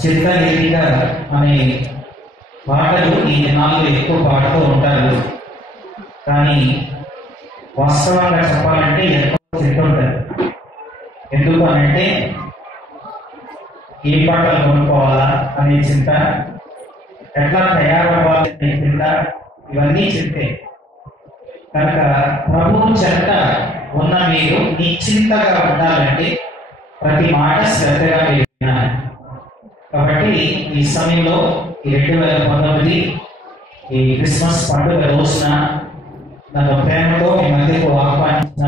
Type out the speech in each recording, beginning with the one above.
చింతగీత అనే పాటలు ఈ దినాల్లో ఎక్కువ పాడుతూ ఉంటారు. కానీ వాస్తవంగా చెప్పాలంటే ఎక్కువ చింత ఉంటుంది. ఎందుకు అనంటే ఏ బట్టలు కొనుక్కోవాలా అనే చింత, ఎట్లా తయారవ్వాలి అనే చింత, ఇవన్నీ చింతే. కనుక ప్రభువు చెంత ఉన్న మీరు నిశ్చింతగా ఉండాలంటే ప్రతి మాట శ్రద్ధగా వినాలి. కాబట్టి ఈ సమయంలో ఈ 2019 ఈ క్రిస్మస్ పండుగ రోజున నన్ను ప్రేమతో మీ మధ్యకు ఆహ్వానించిన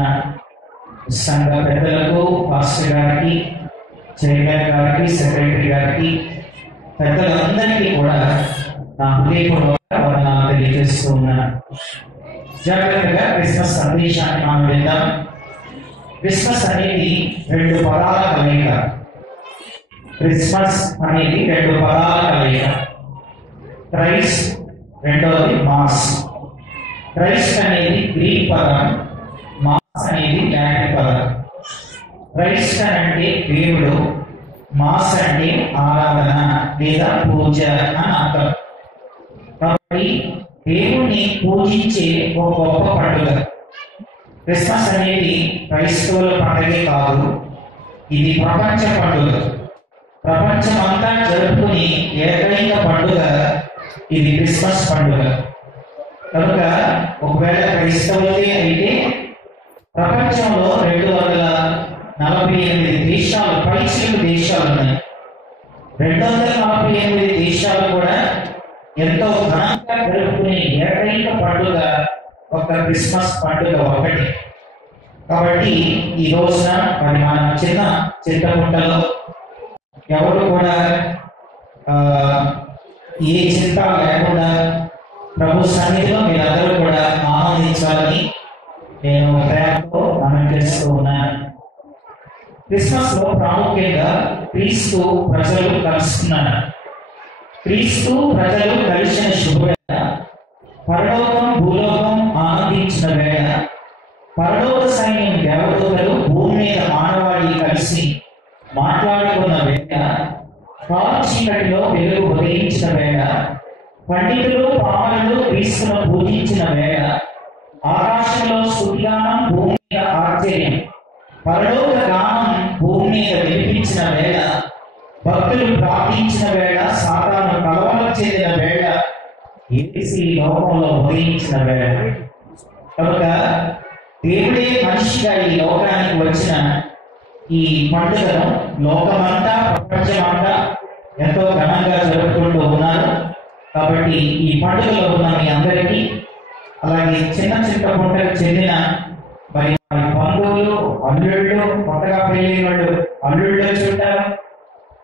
సంఘ పెద్దలకు, పాస్టర్ గారికి, చైర్మన్ గారికి, సెక్రటరీ గారికి, పెద్దలందరికీ కూడా నా హృదయపూర్వక వందనాలు తెలియజేస్తూ ఉన్నాను. జాగ్రత్తగా క్రిస్మస్ సందేశాన్ని మనం విందాం. క్రిస్మస్ అనేది 2 పదాల కలయిక. క్రిస్మస్ అనేది 2 పదాల కలయిక. క్రైస్ట్, రెండవది మాస్. క్రైస్ట్ అనేది గ్రీక్ పదం, మాస్ అనేది లాటిన్ పదం. క్రైస్ట్ అంటే దేవుడు, మాస్ అంటే ఆరాధన లేదా పూజ అని అర్థం. కాబట్టి దేవుణ్ణి పూజించే ఒక గొప్ప పండుగ. క్రిస్మస్ అనేది క్రైస్తవుల పండుగే కాదు, ఇది ప్రపంచ పండుగ. ప్రపంచమంతా జరుపుకుని ఏకైక పండుగ ఇది క్రిస్మస్ పండుగ. కనుక ఒకవేళ క్రైస్తవులే అయితే ప్రపంచంలో 248 దేశాలు, పైచిలుకు దేశాలు ఉన్నాయి. 248 దేశాలు కూడా ఎంతో ఘనంగా జరుపుకునే ఏకైక పండుగ ఒక క్రిస్మస్ పండుగ ఒకటి. కాబట్టి ఈ రోజున మరి మన చిన్న చింతపుట్టలో ఎవరు కూడా ఏ చింత లేకుండా ప్రభు సన్నిధిలో మీరందరూ కూడా ఆనందించాలని నేను ప్రేమతో మనం చేస్తూ ఉన్నాను. క్రిస్మస్ లో ప్రాముఖ్యంగా క్రీస్తు ప్రజలు కలుస్తున్నారు. క్రీస్తు ప్రజలు కలిసిన శుభవేళ, పరలోకం భూలోకం ఆనందించిన వేళ, పరలోక సైన్యం దేవదూతలు భూమి మీద మానవాళి కలిసి మాట్లాడుకున్న వేళ, కారు చీకటిలో వెలుగు ఉదయించిన వేళ, పండితులు పామరులు క్రీస్తును పూజించిన వేళ, ఆకాశంలో స్తుతిగానం భూమి మీద ఆశ్చర్యం, పరలోక గానం భూమి మీద వినిపించిన వేళ, భక్తులు ప్రార్థించిన వేళ, సాతాను కలవరం చెందిన వేళ, యేసు లోకంలో ఉదయించిన వేళ. కనుక దేవుడే మనిషిగా ఈ లోకానికి వచ్చిన ఈ పండుగను లోకమంతా, ప్రపంచమంతా ఎంతో ఘనంగా జరుపుకుంటూ ఉన్నారు. కాబట్టి ఈ పండుగలో ఉన్న మీ అందరికీ, అలాగే చిన్న చింతపుట్టకు చెందిన మరి బంధువులు, అల్లుళ్ళు, కొత్తగా పెళ్ళైన వాళ్ళు అల్లుళ్ళు చూంటారు,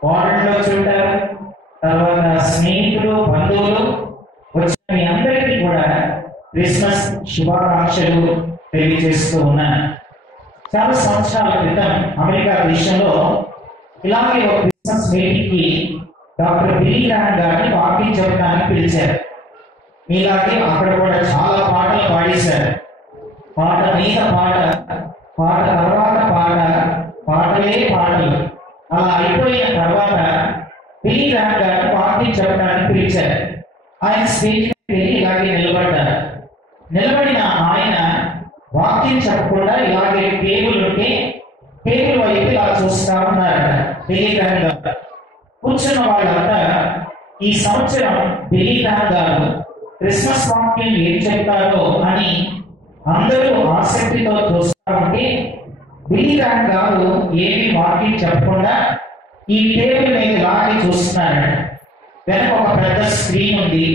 కోడళ్ళు చూంటారు, తర్వాత స్నేహితులు, బంధువులు వచ్చిన మీ అందరికీ కూడా క్రిస్మస్ శుభాకాంక్షలు తెలియజేస్తూ ఉన్నాను. చాలా సంవత్సరాల క్రితం అమెరికా దేశంలో ఇలాగే ఒక క్రిస్మస్ మీటింగ్కి డాక్టర్ బిల్లీ గ్రాహం గారిని వాకింగ్ చెప్పడానికి పిలిచారు. మీలాగే అక్కడ కూడా చాలా పాటలు పాడేశారు. పాట మీద పాట, పాట తర్వాత పాట, పాటలే పాటలు. అలా అయిపోయిన తర్వాత బిల్లీ గ్రాహం గారిని వాకింగ్ చెప్పడానికి పిలిచారు. ఆయన స్టేజ్ మీద ఇలాగే నిలబడ్డారు. నిలబడిన ఆయన వాక్యం చెప్పకుండా ఇలాగే టేబుల్ ఉంటే టేబుల్ వైపు ఇలా చూస్తా ఉన్నారట. బిల్లీ గ్రాహం గారు కూర్చున్న వాళ్ళంతా ఈ సంవత్సరం బిల్లీ గ్రాహం గారు క్రిస్మస్ వాక్యం ఏం చెప్తారో అని అందరూ ఆసక్తితో చూస్తా ఉంటే బిల్లీ గ్రాహం గారు ఏమి వాక్యం చెప్పకుండా ఈ టేబుల్ మీద లాగి చూస్తున్నారట. వెనక ఒక పెద్ద స్క్రీన్ ఉంది.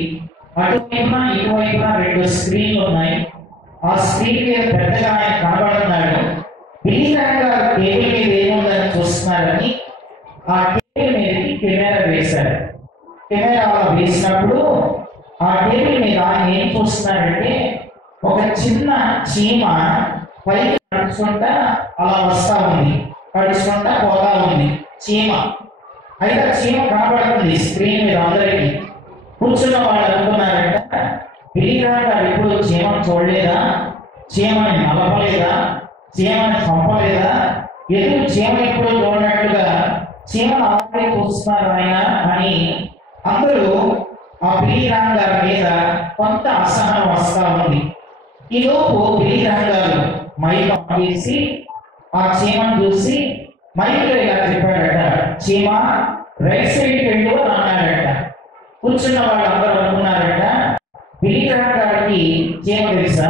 అటువైపున ఇటువైపున 2 స్క్రీన్లు ఉన్నాయి. ఆ స్క్రీన్ మీద పెద్దగా ఆయన కనబడుతున్నాడు. బిల్లీ గ్రాహం గారు టేబుల్ మీద ఏముందని చూస్తున్నారని ఆ టేబుల్ మీదకి కెమెరా వేశారు. కెమెరా వేసినప్పుడు ఆ టేబుల్ మీద ఆయన ఏం చూస్తున్నారంటే ఒక చిన్న చీమ పైకి నడుచుకుంటా అలా వస్తా ఉంది, నడుచుకుంటా పోతా ఉంది చీమ. అయితే ఆ చీమ కనబడుతుంది స్క్రీన్ మీద అందరికీ. కూర్చున్న వాళ్ళు అనుకున్నారంట, బిల్లీ గ్రాహం గారు ఎప్పుడు చీమను చూడలేదా, చీమని నలపలేదా, చీమని చంపలేదా, ఎందుకు చీమ ఎప్పుడు చూడనట్టుగా చీమలు అలాగే చూస్తున్నారు ఆయన అని అందరూ ఆ బిలీరామ్ గారి మీద కొంత అసహనం వస్తా ఉంది. ఈలోపు బిలీరామ్ గారు మైక్ ఆన్ చేసి ఆ చీమను చూసి మైక్లో ఇలా చెప్పాడట, చీమ రైట్ సైడ్కి వెళ్ళు అని అన్నాడట. కూర్చున్న వాళ్ళు అందరూ అనుకున్నారట, బిలీరామ్ గారికి చీమ తెలుసా,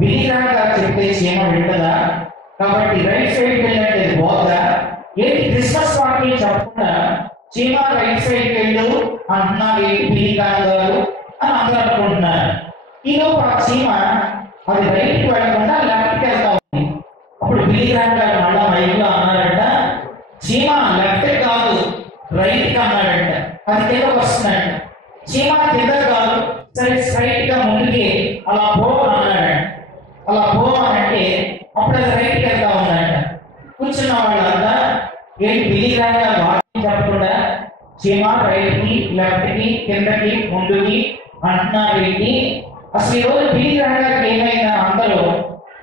బిలీరామ్ గారు చెప్తే చీమ వింటదా, కాబట్టి రైట్ సైడ్కి వెళ్ళంటే పోదా, ఏంటి క్రిస్మస్ పార్టీ చెప్పకుండా చీమ రైట్ సైడ్కి వెళ్ళు అంటున్నారు ఏంటి బిలీరామ్ గారు అని అందరూ అనుకుంటున్నారు. ఈలోపు ఆ చీమ అది రైట్కి వెళ్ళకుండా లెఫ్ట్కి వెళ్తా ఉంది. అప్పుడు బిలీరామ్ గారు మళ్ళా మైక్లో అన్నారట, చీమ లెఫ్ట్ కాదు రైట్ అన్నాడంట. అది కిందకు వస్తున్నాడంట. చీమ కింద కాదు, సరే స్ట్రైట్ గా ముందుకి అలా పో అన్నాడంట. అలా పో అంటే అప్పుడు అది రైట్కి వెళ్తా ఉందంట. కూర్చున్న వాళ్ళంతా ఏంటి బిలీరామ్ గారు వాక్యం చెప్పకుండా చీమ రైట్ కి లెఫ్ట్ కి కిందకి ముందుకి అంటున్నారు ఏంటి, అసలు ఈరోజు బిలీరామ్ గారికి ఏమైనా అందరూ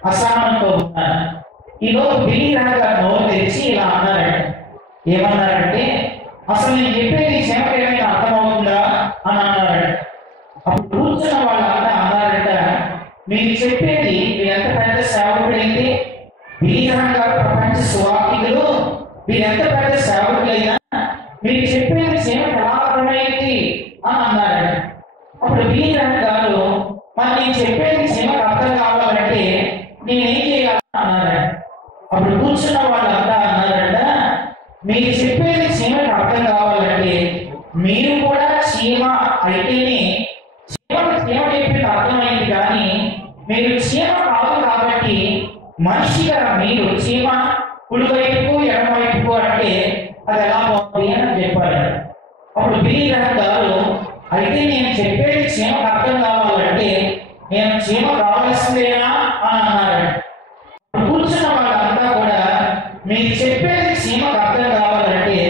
అసహనంతో ఉన్నారు. ఈరోజు బిలీరామ్ గారు నోరు తెరిచి ఇలా అన్నారంట. ఏమన్నారంటే, అసలు నేను చెప్పేది చీమకి ఏమైనా అర్థమవుతుందా అని అన్నారంట. అప్పుడు కూర్చున్న వాళ్ళంతా అన్నారంట, మీరు చెప్పేది మీరు ఎంత పెద్ద సేవకుడైంది, బిలీరామ్ గారు ప్రపంచ సువార్తికులు, మీరు ఎంత పెద్ద సేవకులైనా మీరు చెప్పేది చీమకి ఎలా అర్థమైంది అని అన్నారంట. అప్పుడు బిలీరామ్ గారు, మరి నేను చెప్పేది చీమకి అర్థం కావాలంటే నేనేం చేయాలి అన్నారంట. అప్పుడు కూర్చున్న వాళ్ళంతా అన్నారంట, మీరు చెప్పేది చీమకి అర్థం కావాలంటే మీరు కూడా చీమ అయితేనే చీమ చెప్పేది అర్థమైంది, కానీ మీరు చీమ కాదు కాబట్టి మనిషిగా మీరు చీమ కుడివైపుకు ఎడమవైపుకు అంటే అది ఎలా పోతుంది అని చెప్పారు. అప్పుడు బిలీరామ్ గారు, అయితే నేను చెప్పేది చీమకు అర్థం కావాలంటే నేను చీమ కావాల్సిందేనా అని అన్నారు. కూర్చున్న వాళ్ళంతా కూడా మీరు చెప్పేది చీమకు అర్థం కావాలంటే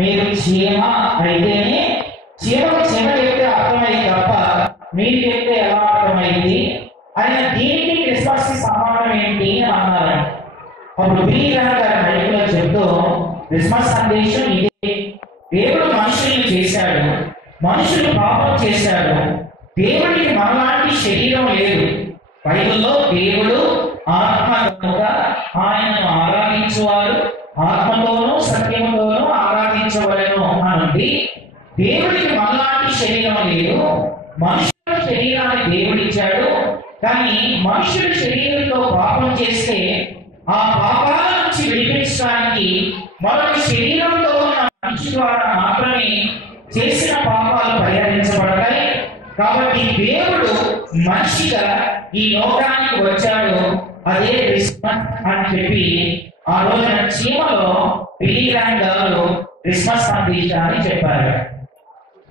మీరు చీమ అయితేనే చీమకు చీమ చెప్తే అర్థమైంది తప్ప మీరు చెప్తే ఎలా అర్థమైంది ఆయన దీనికి క్రిస్మస్ కి సమానం ఏంటి అని అన్నారు. అప్పుడు బిలీరామ్ గారు మైక్లో చెప్తూ, క్రిస్మస్ సందేశం ఇదే, దేవుడు మనుషుల్ని చేశాడు, మనుషులు పాపం చేశాడు, దేవుడికి మనలాంటి శరీరం లేదు, బైబిల్లో దేవుడు ఆత్మ కనుక ఆయనను ఆరాధించువారు ఆత్మతోనూ సత్యముతోనూ ఆరాధించవలెను అనండి. దేవుడికి మనలాంటి శరీరం లేదు, మనుషుల శరీరాన్ని దేవుడిచ్చాడు, కానీ మనుషుల శరీరంతో పాపం చేస్తే ఆ పాపాల నుంచి విడిపించడానికి మరొక శరీరంతో ఉన్న మనిషి ద్వారా మాత్రమే చేసిన పాపాలు పరిహరించబడతాయి. కాబట్టి దేవుడు మనిషిగా ఈ లోకానికి వచ్చాడు, అదే క్రిస్మస్ అని చెప్పి ఆ రోజున చీమలో బిలీరామ్ గారు క్రిస్మస్ సందేశాన్ని చెప్పారు.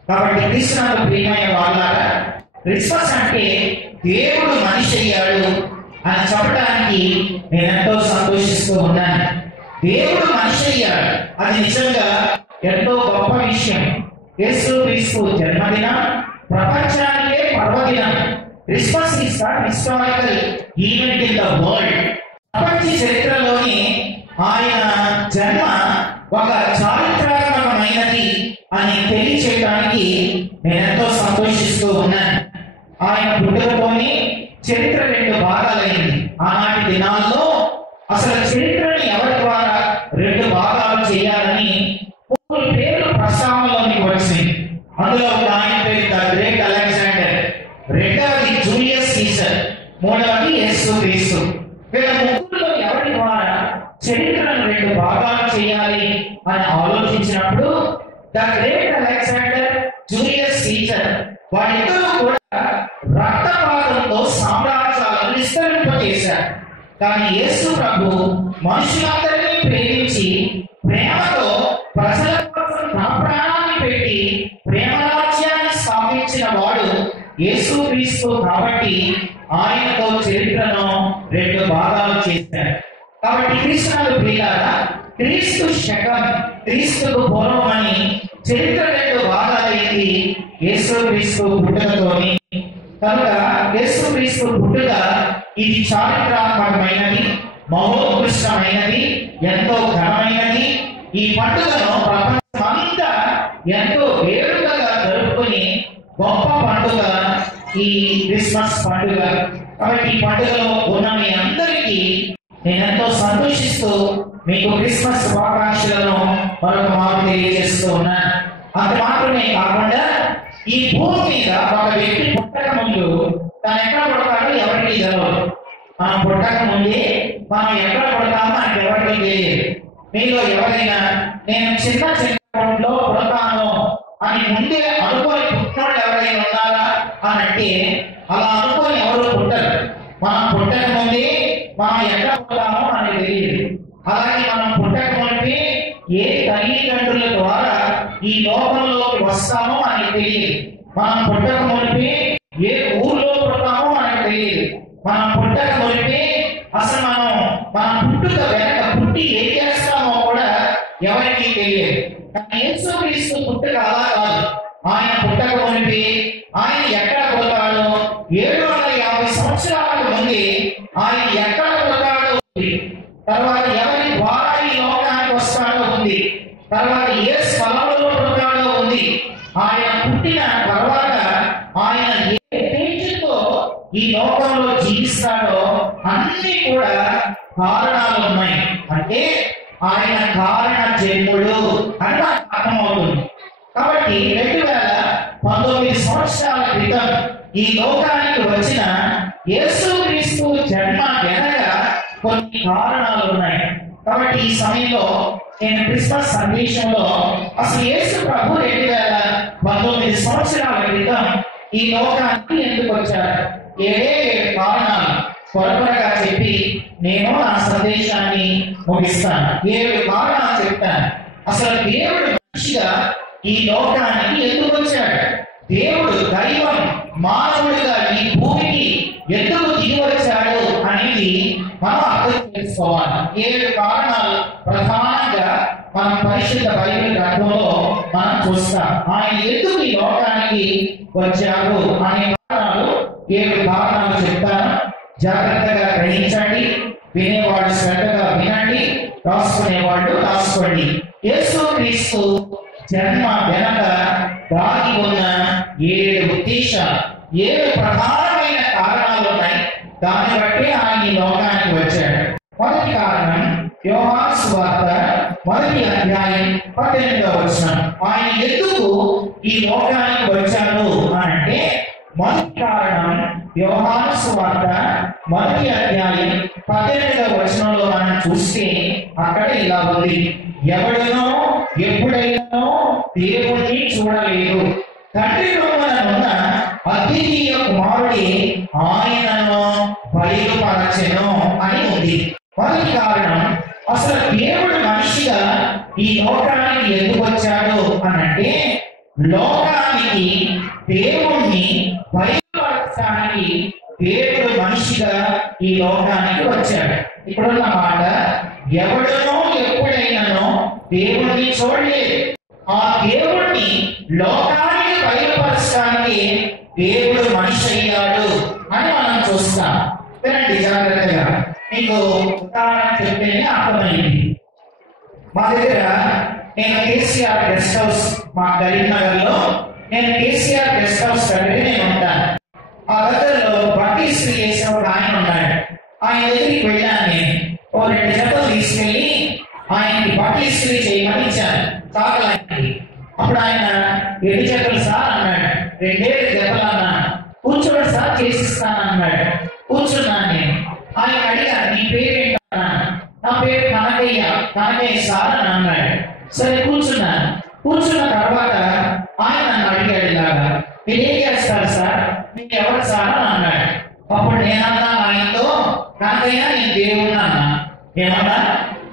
కాబట్టి క్రీస్తునందు ప్రియమైన వాళ్ళారా, క్రిస్మస్ అంటే దేవుడు మనిషి అయ్యాడు అని చెప్పడానికి నేను ఎంతో సంతోషిస్తూ ఉన్నాను. దేవుడు మనిషి అయ్యాడు, అది నిజంగా ఎంతో గొప్ప విషయం. యేసు క్రీస్తు జన్మదినం ప్రపంచానికే పర్వదినం. Christmas is the historical event in the world. ప్రపంచ చరిత్రలోని ఆయన జన్మ ఒక చారిత్రాత్మకమైనది అని తెలియచేయడానికి నేను ఎంతో సంతోషిస్తూ ఉన్నాను. ఆయన పుట్టుకతోని చరిత్ర రెండు భాగాలైంది. ఆనాటి దినాల్లో అసలు చరిత్రని ఎవరి ద్వారా రెండు భాగాలు చేయాలని మూడు పేర్లు ప్రస్తావనలోనికి వచ్చింది. అందులో ఒక ఆయన పేరు ద గ్రేట్ అలెగ్జాండర్, రెండవది జూలియస్ సీజర్, మూడవది యేసు క్రీస్తు. వీళ్ళ ముగ్గురులో ఎవరి ద్వారా చరిత్రను రెండు భాగాలు చేయాలి అని ఆలోచించినప్పుడు the great Alexander, Julius Caesar వాళ్ళిద్దరూ కూడా రక్తపాతంతో సామ్రాజ్యాలను విస్తరింపజేశారు. కానీ యేసు ప్రభు మనుషులందరినీ ప్రేమించి ప్రేమతో ప్రజల కోసం తన ప్రాణాన్ని పెట్టి ప్రేమ రాజ్యాన్ని స్థాపించిన వాడు యేసు క్రీస్తు. కాబట్టి ఆయనతో చరిత్రను రెండు భాగాలు చేశారు. కాబట్టి క్రీస్తునందు ప్రియులారా, క్రీస్తు శకం క్రీస్తుకు పూర్వం అని చరిత్ర రెండు భాగాలైంది యేసు క్రీస్తు పుట్టుకతోని. కనుక యేసు క్రీస్తు పుట్టుక ఇది చారిత్రాత్మకమైనది, మహోత్కృష్టమైనది, ఎంతో ఘనమైనది. ఈ పండుగను ప్రపంచమంతా ఎంతో వేడుకగా జరుపుకుని గొప్ప పండుగ ఈ క్రిస్మస్ పండుగ. కాబట్టి ఈ పండుగలో ఉన్న మీ అందరికీ నేను ఎంతో సంతోషిస్తూ మీకు క్రిస్మస్ శుభాకాంక్షలను మరొక మాట తెలియజేస్తూ ఉన్నాను. అంత మాత్రమే కాకుండా ఈ భూమి మీద ఒక వ్యక్తి పుట్టక ముందు తను ఎక్కడ పుడతాడో ఎవరికి తెలియదు. మనం పుట్టక ముందే మనం ఎక్కడ పుడతామో మనకి ఎవరికి తెలియదు. మీలో ఎవరైనా నేను చిన్న చిన్నలో పుడతాను అని ముందే అనుకోని పుట్టినోళ్ళు ఎవరైనా ఉన్నారా అని అంటే అలా అనుకోని ఎవరు పుట్టరు. మనం పుట్టక ముందే మనం ఎక్కడ పుడతామో మనకి తెలియదు. అలాగే మనం పుట్టక ముందే ఏ తల్లిదండ్రుల ద్వారా ఈ లోకంలోకి వస్తామో మనకి తెలియదు. మనం పుట్టక ముందే ఏ ఊర్లో పుడతామో మనకి తెలియదు. మనం పుట్టక ముందే అసలు మనం పుట్టుక వెనక పుట్టి ఏం చేస్తామో కూడా ఎవరికి తెలియదు. కానీ యేసుక్రీస్తు పుట్టుక అలా కాదు. ఆయన పుట్టక ముందే ఆయన ఎక్కడ పుడతాడో 750 సంవత్సరాలకు ముందే ఆయన ఎక్కడ పుడతాడో ఉంది. తర్వాత ఎవరి ద్వారా ఈ లోకానికి వస్తాడో ఉంది. తర్వాత ఏ స్థలంలో పుడతాడో ఉంది. ఆయన పుట్టిన తర్వాత ఆయన ఏ తేజంతో ఈ లోకంలో జీవిస్తాడో అన్ని కూడా కారణాలు ఉన్నాయి. అంటే ఆయన కారణ జన్ముడు అని మనకు అర్థమవుతుంది. కాబట్టి 2019 సంవత్సరాల క్రితం ఈ లోకానికి వచ్చిన యేసుక్రీస్తు జన్మ వెనక కొన్ని కారణాలు ఉన్నాయి. కాబట్టి ఈ సమయంలో నేను క్రిస్మస్ సందేశంలో అసలు యేసు ప్రభు 2019 సంవత్సరాల క్రితం ఈ లోకానికి ఎందుకు వచ్చారు, 7 కారణాలు త్వరగా చెప్పి నేను నా సందేశాన్ని ముగిస్తాను. 7 కారణాలు చెప్తాను. అసలు దేవుడు మనిషిగా ఈ లోకానికి ఎందుకు వచ్చాడు, దేవుడు దైవం మానవుడిగా ఈ భూమికి ఎందుకు దిగి వచ్చాడు అనేది మనం అర్థం చేసుకోవాలి. 7 కారణాలు ప్రధానంగా మనం పరిశుద్ధ బైబిల్ గ్రంథంలో మనం చూస్తాం. ఆయన ఎందుకు ఈ లోకానికి వచ్చాడు అనే కారణాలు 7 కారణాలు చెప్తాను. జాగ్రత్తగా గ్రహించండి. వినేవాడు శ్రద్ధగా వినండి, రాసుకునేవాడు రాసుకోండి. యేసుక్రీస్తు జన్మ వెనక దాగి ఉన్న 7 ఉద్దేశాలు, 7 ప్రధానమైన కారణాలు ఉన్నాయి. దాన్ని బట్టి ఆయన ఈ లోకానికి వచ్చాడు. మొదటి కారణం యోహాను సువార్త 1వ అధ్యాయం 18వ వచనం. ఆయన ఎందుకు ఈ లోకానికి వచ్చాడు అంటే మొదటి కారణం యోహాను సువార్త 1వ అధ్యాయం 18వ వచనంలో మనం చూస్తే అక్కడ ఇలా ఉంది, ఎవడునో ఎప్పుడైనా దేవుణ్ణి చూడలేదు, తండ్రి రొమ్మనున్న అద్వితీయ కుమారుడే ఆయనను బయలుపరచెను అని ఉంది. మొదటి కారణం అసలు దేవుడు మనిషిగా ఈ లోకానికి ఎందుకు వచ్చాడు అనంటే లోకానికి దేవుణ్ణి బయలుపరచడానికి దేవుడు మనిషిగా ఈ లోకానికి వచ్చాడు. ఇప్పుడున్న మాట ఎవడునో ఎప్పుడైనానో దేవుణ్ణి చూడలేదు, ఆ దేవుణ్ణి లోకానికి బయలుపరచడానికి దేవుడు మనిషి అయ్యాడు అని మనం చూస్తాం. వినండి జాగ్రత్తగా, మీకు ఉదాహరణ చెప్తేనే అర్థమైంది. మా దగ్గర నేను కేసీఆర్ గెస్ట్ హౌస్, మా కరీంనగర్ లో నేను కేసీఆర్ గెస్ట్ హౌస్ దగ్గర నేను ఉంటాను. ఆ దగ్గరలో బట్టి ఇస్త్రీ చేసిన ఒక ఆయన ఉన్నాడు. ఆయన దగ్గరికి వెళ్ళాను. నేను 2 జతలు తీసుకెళ్లి ఆయనకి బట్టి ఇస్త్రీ చేయమని ఇచ్చాను చాకలానికి. అప్పుడు ఆయన 7 జతలు సార్ అన్నాడు. 2 జతలు అన్నాను. కూర్చోండి సార్ చేసిస్తాను అన్నాడు. కూర్చున్నాను నేను. ఆయన అడిగాను, నీ పేరేంటన్నా? నా పేరు కనకయ్య సార్ అని అన్నాడు. సరే కూర్చున్నాను. కూర్చున్న తర్వాత ఆయన నన్ను అడిగాడు, ఇలాగా మీరు ఏం చేస్తారు సార్, మీకు ఎవరు సార్ అని అన్నాడు. అప్పుడు నేనన్నా ఆయనతో, కనకయ్య నేను దేవుడిని అన్నా. ఏమన్నా?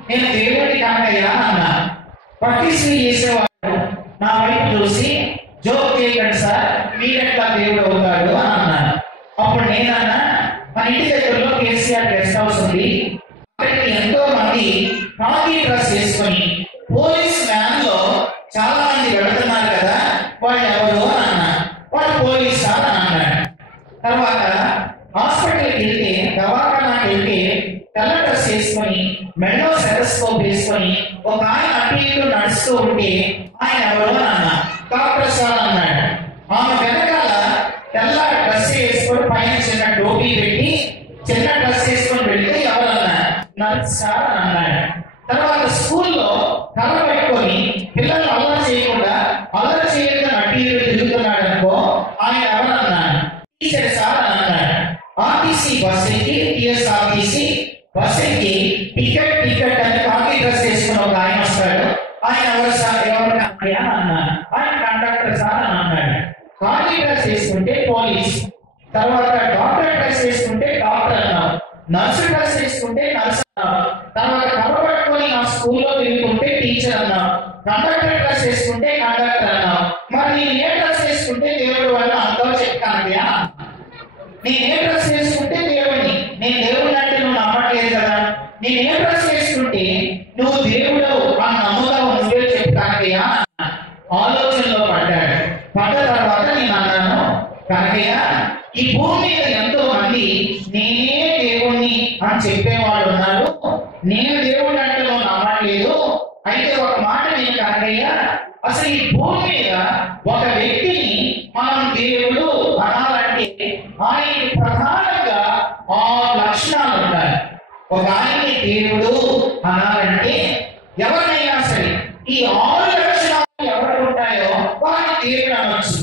నేను దేవుడి కనకయ్య అన్నా. పట్టిశ్రీ చేసేవాడు నా వైపు చూసి, జోక్ చేయకండి సార్, మీరెట్లా దేవుడు అవుతాడు అని అన్నాను. అప్పుడు నేనన్నా, మా ఇంటి దగ్గరలో కేసీఆర్ గెస్ట్ హౌస్ ఉంది, అక్కడికి ఎంతో మంది కాకి డ్రెస్ వేసుకొని పోలీస్ వ్యాన్ లో చాలా మంది వెళుతున్నారు కదా, వాళ్ళు ఎవరు అని అన్నా. వాళ్ళు పోలీస్ సార్ అని అన్నాడు. తర్వాత హాస్పిటల్కి వెళ్తే, దవాఖానాకి వెళ్తే తెల్ల డ్రెస్ వేసుకొని మెడలో సెరస్ స్టెతస్కోప్ వేసుకొని ఒక ఆయన అటు ఇటు నడుస్తూ ఉంటే ఆయన ఎవరు అన్న డాక్టర్ సార్ అన్నాడు. ఆమె వెనకాల తెల్ల డ్రెస్ వేసుకొని పైన చిన్న టోపీ పెట్టి చిన్న డ్రెస్ వేసుకొని వెళ్తే ఎవరన్నా నర్స్ సార్ అని అన్నాడు. తర్వాత స్కూల్లో కర్ర పెట్టుకొని పిల్లలు అల్లరి చేయకుండా అటు ఇటు తిరుగుతున్నాడు అనుకో ఆయన ఎవరన్నాడు టీచర్ సార్ అని అన్నాడు. ఆర్టీసీ బస్ ఎక్కి టీఎస్ఆర్టీసీ బస్ ఎక్కి టికెట్ అని కాకి డ్రెస్ వేసుకుని ఒక ఆయన వస్తాడు. ఆయన ఎవరు సార్ ఎవరు అన్నాడు. ఆయన కండక్టర్ సార్ అని అన్నాడు. కాకి డ్రెస్ వేసుకుంటే పోలీస్, తర్వాత డాక్టర్ డ్రెస్ వేసుకుంటే డాక్టర్ అన్నావు, నర్సు డ్రెస్ వేసుకుంటే నర్స్ అన్నావు, తర్వాత కర్ర పట్టుకొని ఆ స్కూల్లో తిరుగుతుంటే టీచర్ అన్నావు, కండక్టర్ డ్రెస్ వేసుకుంటే కండక్టర్ అన్నావు. మరి నేను ఏ డ్రెస్ వేసుకుంటే దేవుడు వల్ల అందరూ చెప్తానయ్యా. నేను ఏ డ్రెస్ వేసుకుంటే దేవుడిని, నేను దేవుడు అంటే నువ్వు నమ్మట్లేదు కదా, నేను ఏ డ్రెస్ వేసుకుంటే నువ్వు దేవుడు అని నమ్ముతావు నువ్వే చెప్తానయ్యా. ఆలోచనలో పడ్డ తర్వాత నేను అన్నాను, కనకయ్య ఈ భూమి మీద ఎంతో మంది నేనే దేవుణ్ణి అని చెప్పేవాళ్ళు ఉన్నారు, నేను దేవుడు అంటే నువ్వు నమ్మట్లేదు. అయితే ఒక మాట నేను కనకయ్య, అసలు ఈ భూమి మీద ఒక వ్యక్తిని మనం దేవుడు అనాలంటే ఆయన ప్రధానంగా 6 లక్షణాలు ఉంటాయి. ఒక ఆయన్ని దేవుడు అనాలంటే ఎవరినైనా సరే ఈ 6 లక్షణాలు ఎవరికి ఉంటాయో వారిని దేవుడు అనొచ్చు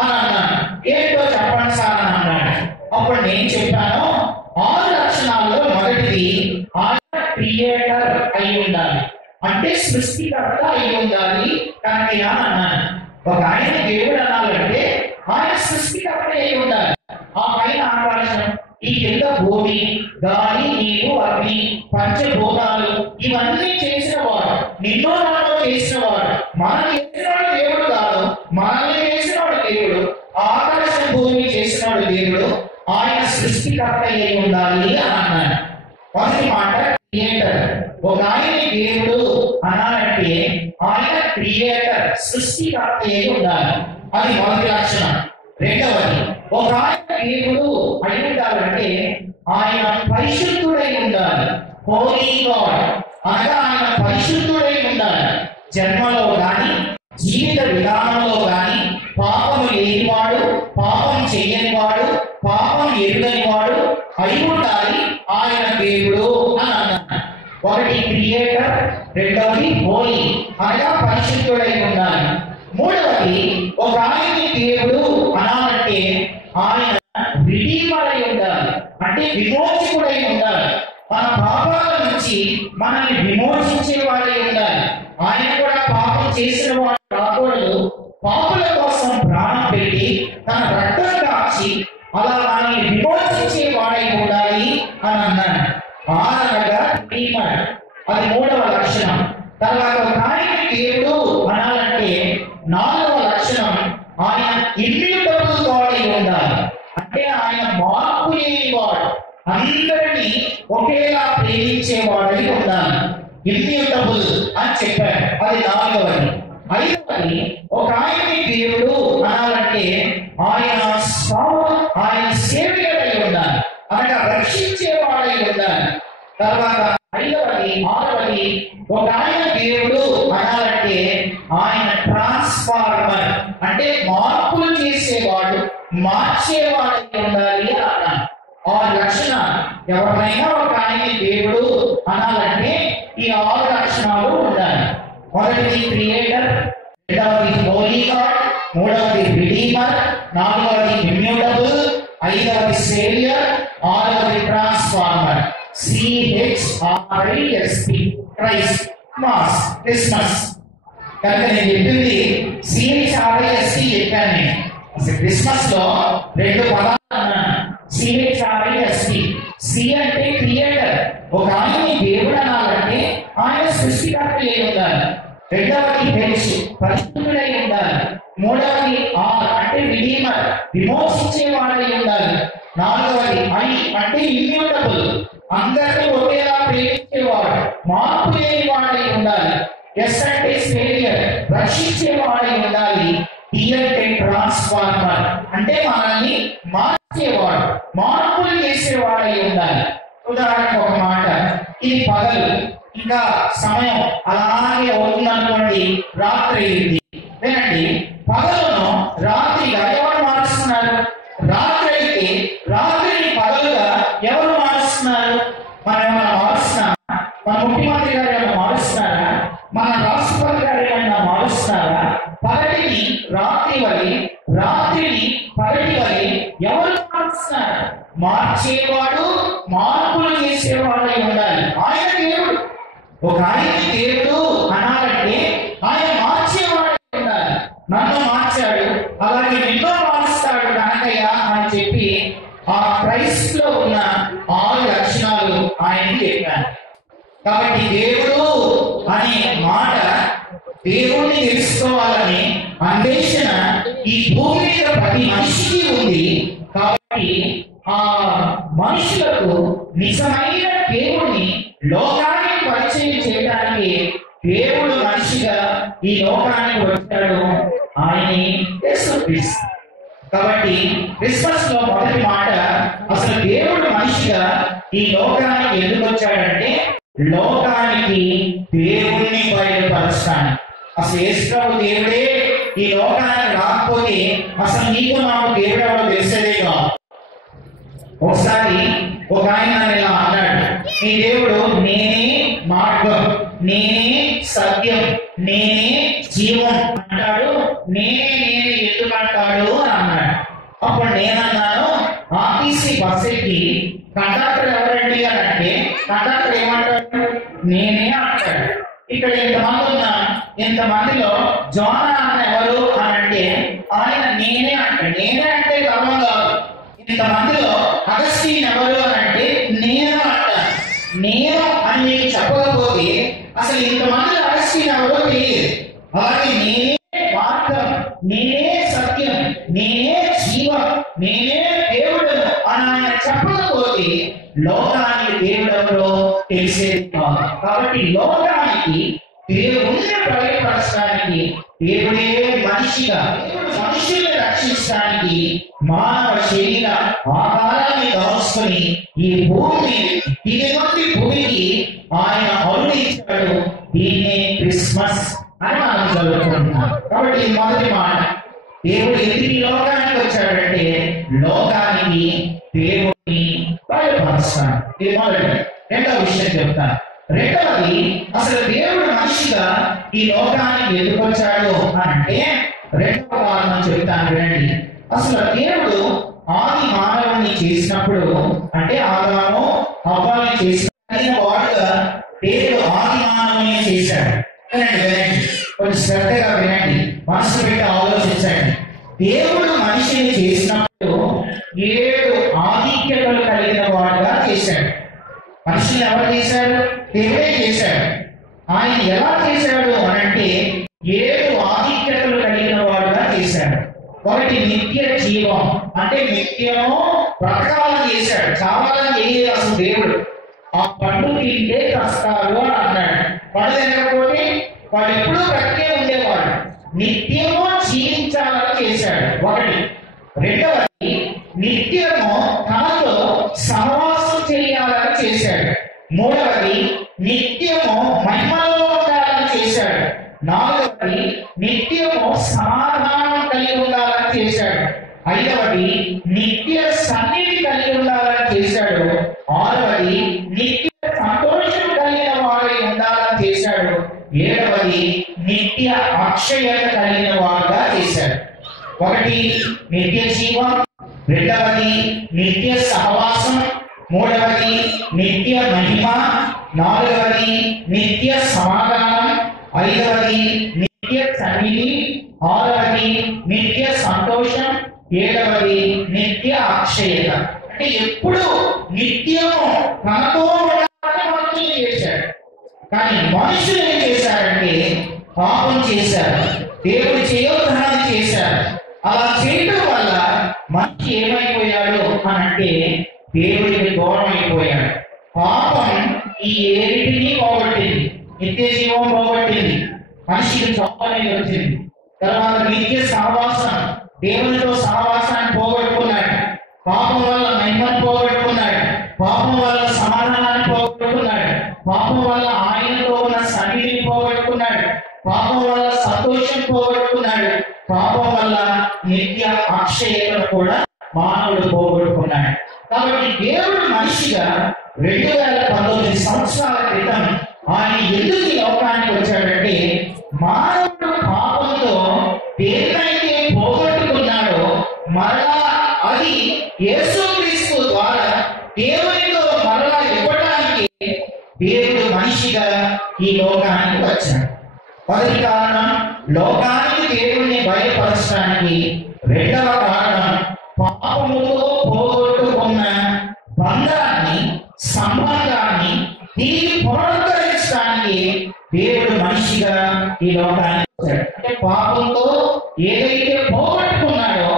అని అన్నాను. ఏంటో చెప్పండి సార్ అని అన్నాడు. అప్పుడు నేను చెప్పాను, 6 లక్షణాల్లో మొదటిది ఆయన క్రియేటర్ అయి ఉండాలి, అంటే సృష్టికర్త అయి ఉండాలి కనుక అన్నాను. ఒక ఆయన దేవుడు అనాలంటే ఆయన సృష్టికర్త అయి ఉండాలి. ఆ పైన ఆకాశం, ఈ కింద భూమి, గాలి, నీరు, అగ్ని, పంచభూతాలు ఇవన్నీ చేసిన వాడు, నిన్నో నాలో చేసిన వాడు, మనల్ని చేసినవాడు దేవుడు కాదు, మనల్ని చేసినవాడు దేవుడు, ఆకాశం భూమి చేసినవాడు దేవుడు, ఆయన సృష్టికర్త అయి ఉండాలి అని అన్నాడు. మొదటి మాట క్రియేటర్. ఒక ఆయన దేవుడు అనాలంటే ఆయన క్రియేటర్ సృష్టికర్త అయి ఉండాలి, అది మొదటి లక్షణం. రెండవది, ఒక ఆయన దేవుడు అయి ఉండాలంటే ఆయన పరిశుద్ధుడై ఉండాలి, హోలీ గాడ్, అనగా ఆయన పరిశుద్ధుడై ఉండాలి. జన్మలో గాని జీవిత విధానంలో గాని పాపము లేనివాడు, పాపం చెయ్యనివాడు, పాపం ఎరుగనివాడు అయి ఉండాలి ఆయన దేవుడు అని అన్నాడు. ఒకటి క్రియేటర్, రెండవది హోలీ అనగా పరిశుద్ధుడై ఉండాలి. మూడవది, ఒక ఆయన్ని దేవుడు అనాలంటే ఆయన రిడీమర్ అయి ఉండాలి, అంటే విమోచకుడై ఉండాలి. మన పాపాల నుంచి మనల్ని విమోచించే వాడై ఉండాలి. ఆయన కూడా పాపం చేసిన వాడు కాకూడదు, పాపుల కోసం ప్రాణం పెట్టి తన రక్తం కాచి అలా మనల్ని విమోచించే వాడై ఉండాలి అని అన్నాడు. అనగా రిడీమర్, అది మూడవ లక్షణం. తర్వాత ఒక ఆయన దేవుడు అనాలంటే నాలుగవ లక్షణం, ఆయన ఇమ్యూటబుల్ గాడ్ అయి ఉండాలి, అంటే ఆయన మార్పు లేనివాడు, అందరినీ ఒకేలా ప్రేమించేవాడై ఉండాలి. ఇమ్యూటబుల్ అని చెప్పారు, అది నాలుగవది. ఐదవది, ఒక ఆయన్ని దేవుడు అనాలంటే ఆయన సేవియర్ అయి ఉండాలి, అనగా రక్షించేవాడై ఉండాలి. తర్వాత ఆరవది, ఒక ఆయన దేవుడు అనాలంటే ఆయన ట్రాన్స్ఫార్మర్, అంటే మార్పులు చేసేవాడు, మార్చేవాడు ఉండాలి అన్నాడు. 6 లక్షణాలు. ఎవరినైనా ఒక ఆయన దేవుడు అనాలంటే ఈ 6 లక్షణాలు ఉండాలి. మొదటిది క్రియేటర్, రెండవది హోలీ గాడ్, మూడవది రిడీమర్, నాలుగవది ఇమ్యూటబుల్, ఐదవది సేవియర్, ఆరవది ట్రాన్స్ఫార్మర్. CHRIST, Christ, Christmas. కనుక నేను చెప్పింది CHRIST చెప్పాను. నేను అసలు క్రిస్మస్ లో 2 పదాలు అన్నాను. CHRIST, C అంటే క్రియేటర్, ఒక ఆయన్ని దేవుడు అనాలంటే ఆయన సృష్టికర్త అయి ఉండాలి. రెండవది H, పరిశుద్ధుడై ఉండాలి. మూడవది R అంటే రిడీమర్, విమోచించేవాడై ఉండాలి. నాలుగవది I అంటే ఇమ్యూటబుల్, అందరినీ ఒకేలా ప్రేమించేవాడు, మార్పు లేని వాడై ఉండాలి. S అంటే సేవియర్, రక్షించేవాడై ఉండాలి. T అంటే ట్రాన్స్ఫార్మర్, అంటే మనల్ని మార్చేవాడు, మార్పులు చేసేవాడై ఉండాలి. ఉదాహరణకు ఒక మాట, ఇది పగలు, ఇంకా సమయం అలాగే అవుతుంది అనుకోండి, రాత్రి అయింది. వినండి, పగలను రాత్రిగా ఎవరు మారుస్తున్నారు? రాత్రి అయితే రాత్రిని పగలుగా ఎవరు మారుస్తున్నారు? మనం ఏమైనా మారుస్తున్నారా? మన ముఖ్యమంత్రి గారు ఏమైనా మారుస్తున్నారా? మన రాష్ట్రపతి గారు ఏమైనా మారుస్తున్నారా? పగటిని రాత్రి వలె, రాత్రిని పగటి వలె ఎవరు మారుస్తున్నారు? మార్చేవాడు, మార్పులు చేసేవాడు ఉండాలి. ఆయన దేవుడు. ఒక ఆయన దేవుడు అనాలంటే ఆయన మార్చేవాడు ఉండాలి. నన్ను మార్చాడు, అలాగే నిన్నో మారుస్తాడు కనకయ్య అని చెప్పి ఆ క్రైస్ట్ లో ఉన్న 6 లక్షణాలు ఆయనకి చెప్పాను. కాబట్టి దేవుడు అనే మాట, దేవుణ్ణి తెలుసుకోవాలని అన్వేషణ ఈ భూమి మీద ప్రతి మనిషికి ఉంది. కాబట్టి ఆ మనుషులకు నిజమైన దేవుణ్ణి లోకానికి పరిచయం చేయడానికి దేవుడు మనిషిగా ఈ లోకానికి వచ్చాడు. ఆయన యేసుక్రీస్తు. కాబట్టి క్రిస్మస్ లో మొదటి మాట, అసలు దేవుడు మనిషిగా ఈ లోకానికి ఎందుకు వచ్చాడంటే లోకానికి దేవుణ్ణి బయలుపరచడానికి. అసలు యేసుప్రభు దేవుడే ఈ లోకానికి రాకపోతే అసలు నీకు నాకు దేవుడు ఎవరో తెలిసేదే కాదు. ఒకసారి ఒక ఆయన ఇలా అన్నాడు, నీ దేవుడు నేనే మార్గం, నేనే సత్యం, నేనే జీవం అంటాడు. నేనే ఎందుకు అంటాడు అని అన్నాడు. అప్పుడు నేనన్నాను, ఆర్టీసీ బస్ ఎక్కి కండక్టర్ ఎవరండి అని అంటే కండక్టర్ ఏమంటాడు? నేనే అంటాడు. ఇక్కడ ఇంతమంది ఉన్నా, ఇంతమందిలో జోనా అన్న ఎవరు అని అంటే ఆయన నేనే అంటాడు. నేనే అంటే గర్వం కాదు. ఇంతమందిలో అగస్టీన్ ఎవరు అని అంటే నేను అంటాను. నేను అని నీకు చెప్పకపోతే అసలు ఇంతమంది అగస్టీన్ ఎవరో తెలియదు. అలాగే నేనే మార్గం, నేనే సత్యం, నేనే జీవం, నేనే దేవుడు అని ఆయన చెప్పకపోతే లోకానికి దేవుడు ఎవరో తెలిసేది కాదు. కాబట్టి లోకానికి దేవుడిని బయలుపరచడానికి దేవుడే మనిషిగా, దేవుడు మనుషుల్ని రక్షించడానికి మానవ శరీర ఆకారాన్ని దాచుకొని ఈ భూమి ఇది నుండి భూమికి ఆయన అరుణించాడు. దీన్నే క్రిస్మస్ అని మనం జరుపుకుంటున్నాం. కాబట్టి ఇది మొదటి మాట. దేవుడు ఎందుకు ఈ లోకానికి వచ్చాడంటే లోకానికి దేవుడిని బయలుపరుస్తాడు. ఇది మొదటి. రెండవ విషయం చెప్తాను. రెండవది, అసలు దేవుడు మనిషిగా ఈ లోకానికి ఎందుకు వచ్చాడు అని అంటే రెండవ కారణం చెప్తాను వినండి. అసలు దేవుడు ఆది మానవుని చేసినప్పుడు అంటే ఆదాము హవ్వని చేసిన వాడుగా దేవుడు ఆది మానవుని చేశాడు. వినండి వినండి, కొంచెం శ్రద్ధగా వినండి, మనసు పెట్టి ఆలోచించండి. దేవుడు మనిషిని చేసినప్పుడు 7 ఆధిక్యతలు కలిగిన వాడుగా చేశాడు. మనిషిని ఎవరు చేశాడు? దేవుడే చేశాడు. ఆయన ఎలా చేశాడు అనంటే 7 ఆధిక్యతలు కలిగిన వాడుగా చేశాడు. ఒకటి నిత్య జీవం, అంటే నిత్యము బ్రతకాలని చేశాడు. చావాలని చేయలేదు అసలు దేవుడు. ఆ పండు తింటే కష్టాలు అని అన్నాడు. పండు తినకపోతే వాడు ఎప్పుడూ బ్రతికే ఉండేవాడు. నిత్యము జీవించాలని చేశాడు ఒకటి. రెండవది, నిత్యము తనతో సహవాసం చేయాలని చేశాడు. మూడవది, నిత్యము మహిమలో ఉండాలని చేశాడు. నాలుగవది, నిత్యము సమాధానం కలిగి ఉండాలని చేశాడు. ఐదవది, నిత్య సన్నిధి కలిగి ఉండాలని చేశాడు. ఆరవది, నిత్య సంతోషం కలిగిన వాడై ఉండాలని చేశాడు. ఏడవది, నిత్య అక్షయత కలిగిన వాడుగా చేశాడు. ఒకటి నిత్య జీవం, రెండవది నిత్య సహవాసం, మూడవది నిత్య మహిమ, నాలుగవది నిత్య సమాధానం, ఐదవది నిత్య సన్నిధి, ఆరవది నిత్య సంతోషం, ఏడవది నిత్య అక్షయత. అంటే ఎప్పుడు నిత్యము తనతో మనుషులు చేశాడు. కానీ మనుషులు ఏం చేశారంటే పాపం చేశారు, దేవుడు చేయొద్దన్నది చేశారు. అలా చేయడం వల్ల మనిషి ఏమైపోయాడు అని అంటే దేవుడికి దూరం అయిపోయాడు. పాపం ఈ ఏడింటిని పోగొట్టింది. నిత్య జీవం పోగొట్టింది, మనిషికి చావు అనేది వచ్చింది. తర్వాత నిత్య సహవాసం, దేవునితో సహవాసాన్ని పోగొట్టుకున్నాడు. పాపం వల్ల మహిమను పోగొట్టుకున్నాడు. పాపం వల్ల సమాధానాన్ని పోగొట్టుకున్నాడు. పాపం వల్ల ఆయన కూడా మానవుడు పోగొట్టుకున్నాడు. కాబట్టి దేవుడు మనిషిగా 2019 సంవత్సరాల క్రితం ఆయన ఎందుకు ఈ లోకానికి వచ్చాడంటే, మానవుడు పాపంతో దేన్నైతే పోగొట్టుకున్నాడో మరలా అది యేసుక్రీస్తు ద్వారా దేవునితో మరలా ఇవ్వడానికి దేవుడు మనిషిగా ఈ లోకానికి వచ్చాడు. మొదటి కారణం లోకానికి దేవుడిని బయలుపరచడానికి. రెండవ కారణం పాపముతో పోగొట్టుకున్న బంధాన్ని, సంబంధాన్ని తిరిగి పునరుద్ధరించడానికి దేవుడు మనిషిగా ఈ లోకానికి వచ్చాడు. అంటే పాపంతో ఏదైతే పోగొట్టుకున్నాడో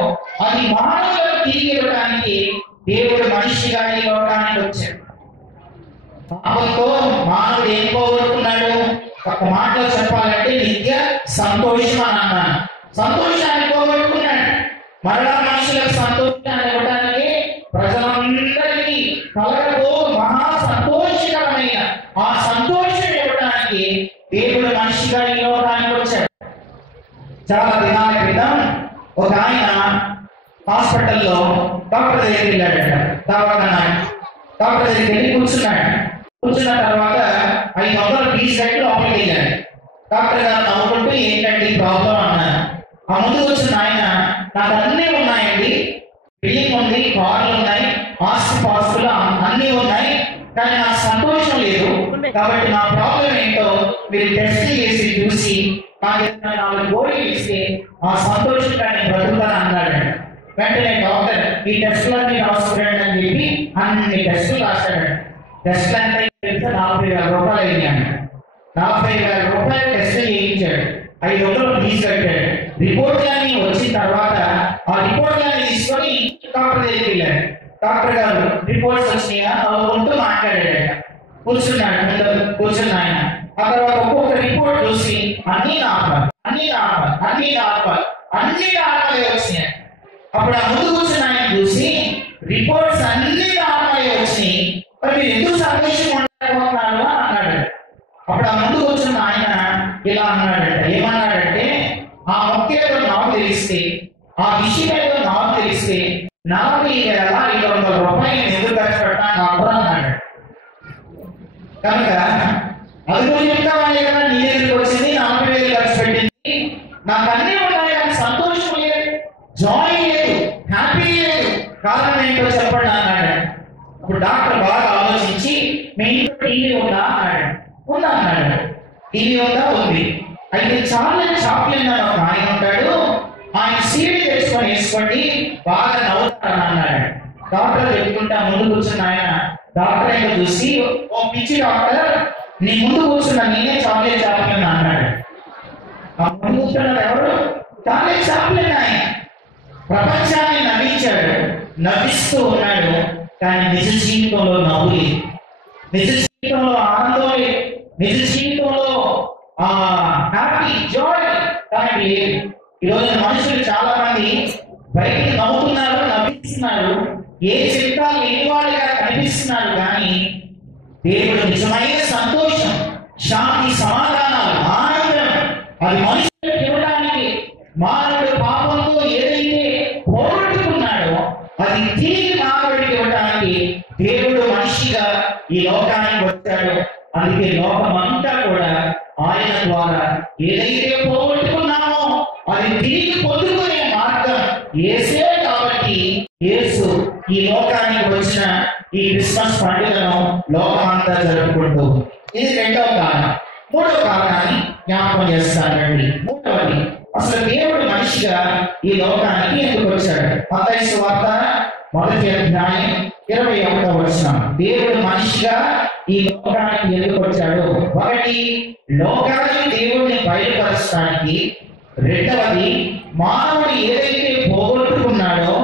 అది మానవులకు తిరిగి ఇవ్వడానికి దేవుడు మనిషిగా ఈ లోకానికి వచ్చాడు. పాపంతో మానవుడు ఏం పోగొట్టుకున్నాడు? ఒక మాటలో చెప్పాలంటే నిత్య సంతోషం అని అన్నాను. సంతోషాన్ని పోగొట్టుకున్నాడు. మరలా మనుషులకు సంతోషాన్ని ఇవ్వడానికి, ప్రజలందరికీ కలగబో మహా సంతోషకరమైన ఆ సంతోషం ఇవ్వడానికి దేవుడు మనిషిగా ఈ లోకానికి వచ్చాడు. చాలా దినాల క్రితం ఒక ఆయన హాస్పిటల్లో డాక్టర్ దగ్గరికి వెళ్ళాడట. డాక్టర్ దగ్గరికి వెళ్ళి కూర్చున్న తర్వాత 500 ఫీజు కట్టి లోపలికి వెళ్ళాడు. డాక్టర్ గారు నవ్వుకుంటూ ఏంటండి ప్రాబ్లం అన్నారు. ఆ ముందు వచ్చిన ఆయన, నాకు అన్నీ ఉన్నాయండి, బిల్డింగ్ ఉంది, కార్లు ఉన్నాయి, ఆస్తి పాస్తులు అన్నీ ఉన్నాయి, కానీ నాకు సంతోషం లేదు. కాబట్టి నా ప్రాబ్లం ఏంటో మీరు టెస్ట్ చేసి చూసి నాకు 4 గోళీలు ఇస్తే ఆ సంతోషంగా నేను బ్రతుకుతాను అన్నాడు. వెంటనే డాక్టర్ ఈ టెస్టులన్నీ రాసుకురండి అని చెప్పి అన్ని టెస్టులు రాశాడు. టెస్టులు అంటే 40,000 రూపాయలు అయ్యాడు. 40,000 రూపాయలు టెస్టులు చేయించాడు. 500 ఫీజు కట్టాడు. రిపోర్ట్లన్నీ వచ్చిన తర్వాత ఆ రిపోర్ట్లన్నీ తీసుకొని డాక్టర్ దగ్గరికి వెళ్ళాడు. డాక్టర్ గారు రిపోర్ట్స్ వచ్చినాయా నవ్వుకుంటూ మాట్లాడాడు. కూర్చున్న ఆయన ఆ తర్వాత ఒక్కొక్క రిపోర్ట్ చూసి అన్ని నార్మలే వచ్చినాయి. అప్పుడు ఆ ముందు కూర్చున్న ఆయన చూసి రిపోర్ట్స్ అన్ని నార్మలే వచ్చినాయి, మరి మీరు ఎందుకు సంతోషంగా ఉండకపోతున్నారు అని అన్నాడు. అప్పుడు ఆ ముందు కూర్చున్న ఆయన ఇలా అన్నాడంట. ఏమన్నాడంటే, ఆ మొక్కేదో నాకు తెలిస్తే, ఆ విషయం ఏదో నాకు తెలిస్తే 40,500 రూపాయలు ఎందుకు ఖర్చు పెట్టాను అన్నాడు. కనుక అది కూడా చెప్తామని కదా నీ దగ్గరికి వచ్చింది, 40,000 ఖర్చు పెట్టింది, నాకు అన్నీ ఉన్నాయి కానీ సంతోషం లేదు, జాయ్ లేదు, హ్యాపీ లేదు, కారణం ఏంటో చెప్పండి అన్నాడు. ఇప్పుడు డాక్టర్ బాగా ఆలోచించి, మీ ఇంట్లో టీవీ ఉందా అన్నాడు. ఉందా అన్నాడు. టీవీ ఉందా? ఉంది. అయితే చాప్లిన్ అని ఒక ఆయన ఉంటాడు, ఆయన సీడీ తెచ్చుకొని వేసుకోండి, బాగా నవ్వుతారని అన్నాడు. డాక్టర్ చెప్పుకుంటా ముందు కూర్చున్న ఆయన డాక్టర్ ఆయన చూసి, ఓ పిచ్చి డాక్టర్, నీ ముందు కూర్చున్న నేనే చాప్లిన్ అన్నాడు. ఆ ముందు కూర్చున్నది ఎవరు? చాప్లిన్. ఆయన ప్రపంచాన్ని నవ్వించాడు, నవ్విస్తూ ఉన్నాడు, కానీ నిజ జీవితంలో నవ్వు లేదు, నిజ జీవితంలో ఆనందం లేదు, నిజ జీవితంలో హ్యాపీ జాయ్ కానీ లేదు. ఈరోజు మనుషులు చాలా మంది బయటికి నవ్వుతున్నారు, నవ్విస్తున్నారు, ఏ చిత్తా లేని వాళ్ళుగా కనిపిస్తున్నారు, కానీ దేవుడు నిజమైన సంతోషం, శాంతి, సమాధానాలు, ఆనందం అది మనుషులకు ఇవ్వడానికి, మానవుడు పాపంతో ఏదైతే పోగొట్టుకున్నాడో అది తిరిగి మానవుడికి ఇవ్వడానికి దేవుడు మనిషిగా ఈ లోకానికి వచ్చాడు. అందుకే లోకమంతా కూడా ఆయన ద్వారా ఏదైతే పోగొట్టుకున్నామో అది తిరిగి పొందుకునే మార్గం యేసే. కాబట్టి యేసు ఈ లోకానికి వచ్చిన ఈ క్రిస్మస్ పండుగను లోకమంతా జరుపుకుంటూ, ఇది రెండవ కారణం. మూడవ కారణాన్ని జ్ఞాపకం చేస్తానండి. మూడవది, అసలు దేవుడు మనిషిగా ఈ లోకానికి ఎందుకు వచ్చాడు? మత్తయి సువార్త 1వ అధ్యాయం 21వ వచనం. దేవుడు మనిషిగా ఈ లోకానికి ఎందుకు వచ్చాడు? ఒకటి, లోకానికి దేవుడిని బయలుపరచడానికి. రెండవది, మానవుడు ఏదైతే పోగొట్టుకున్నాడో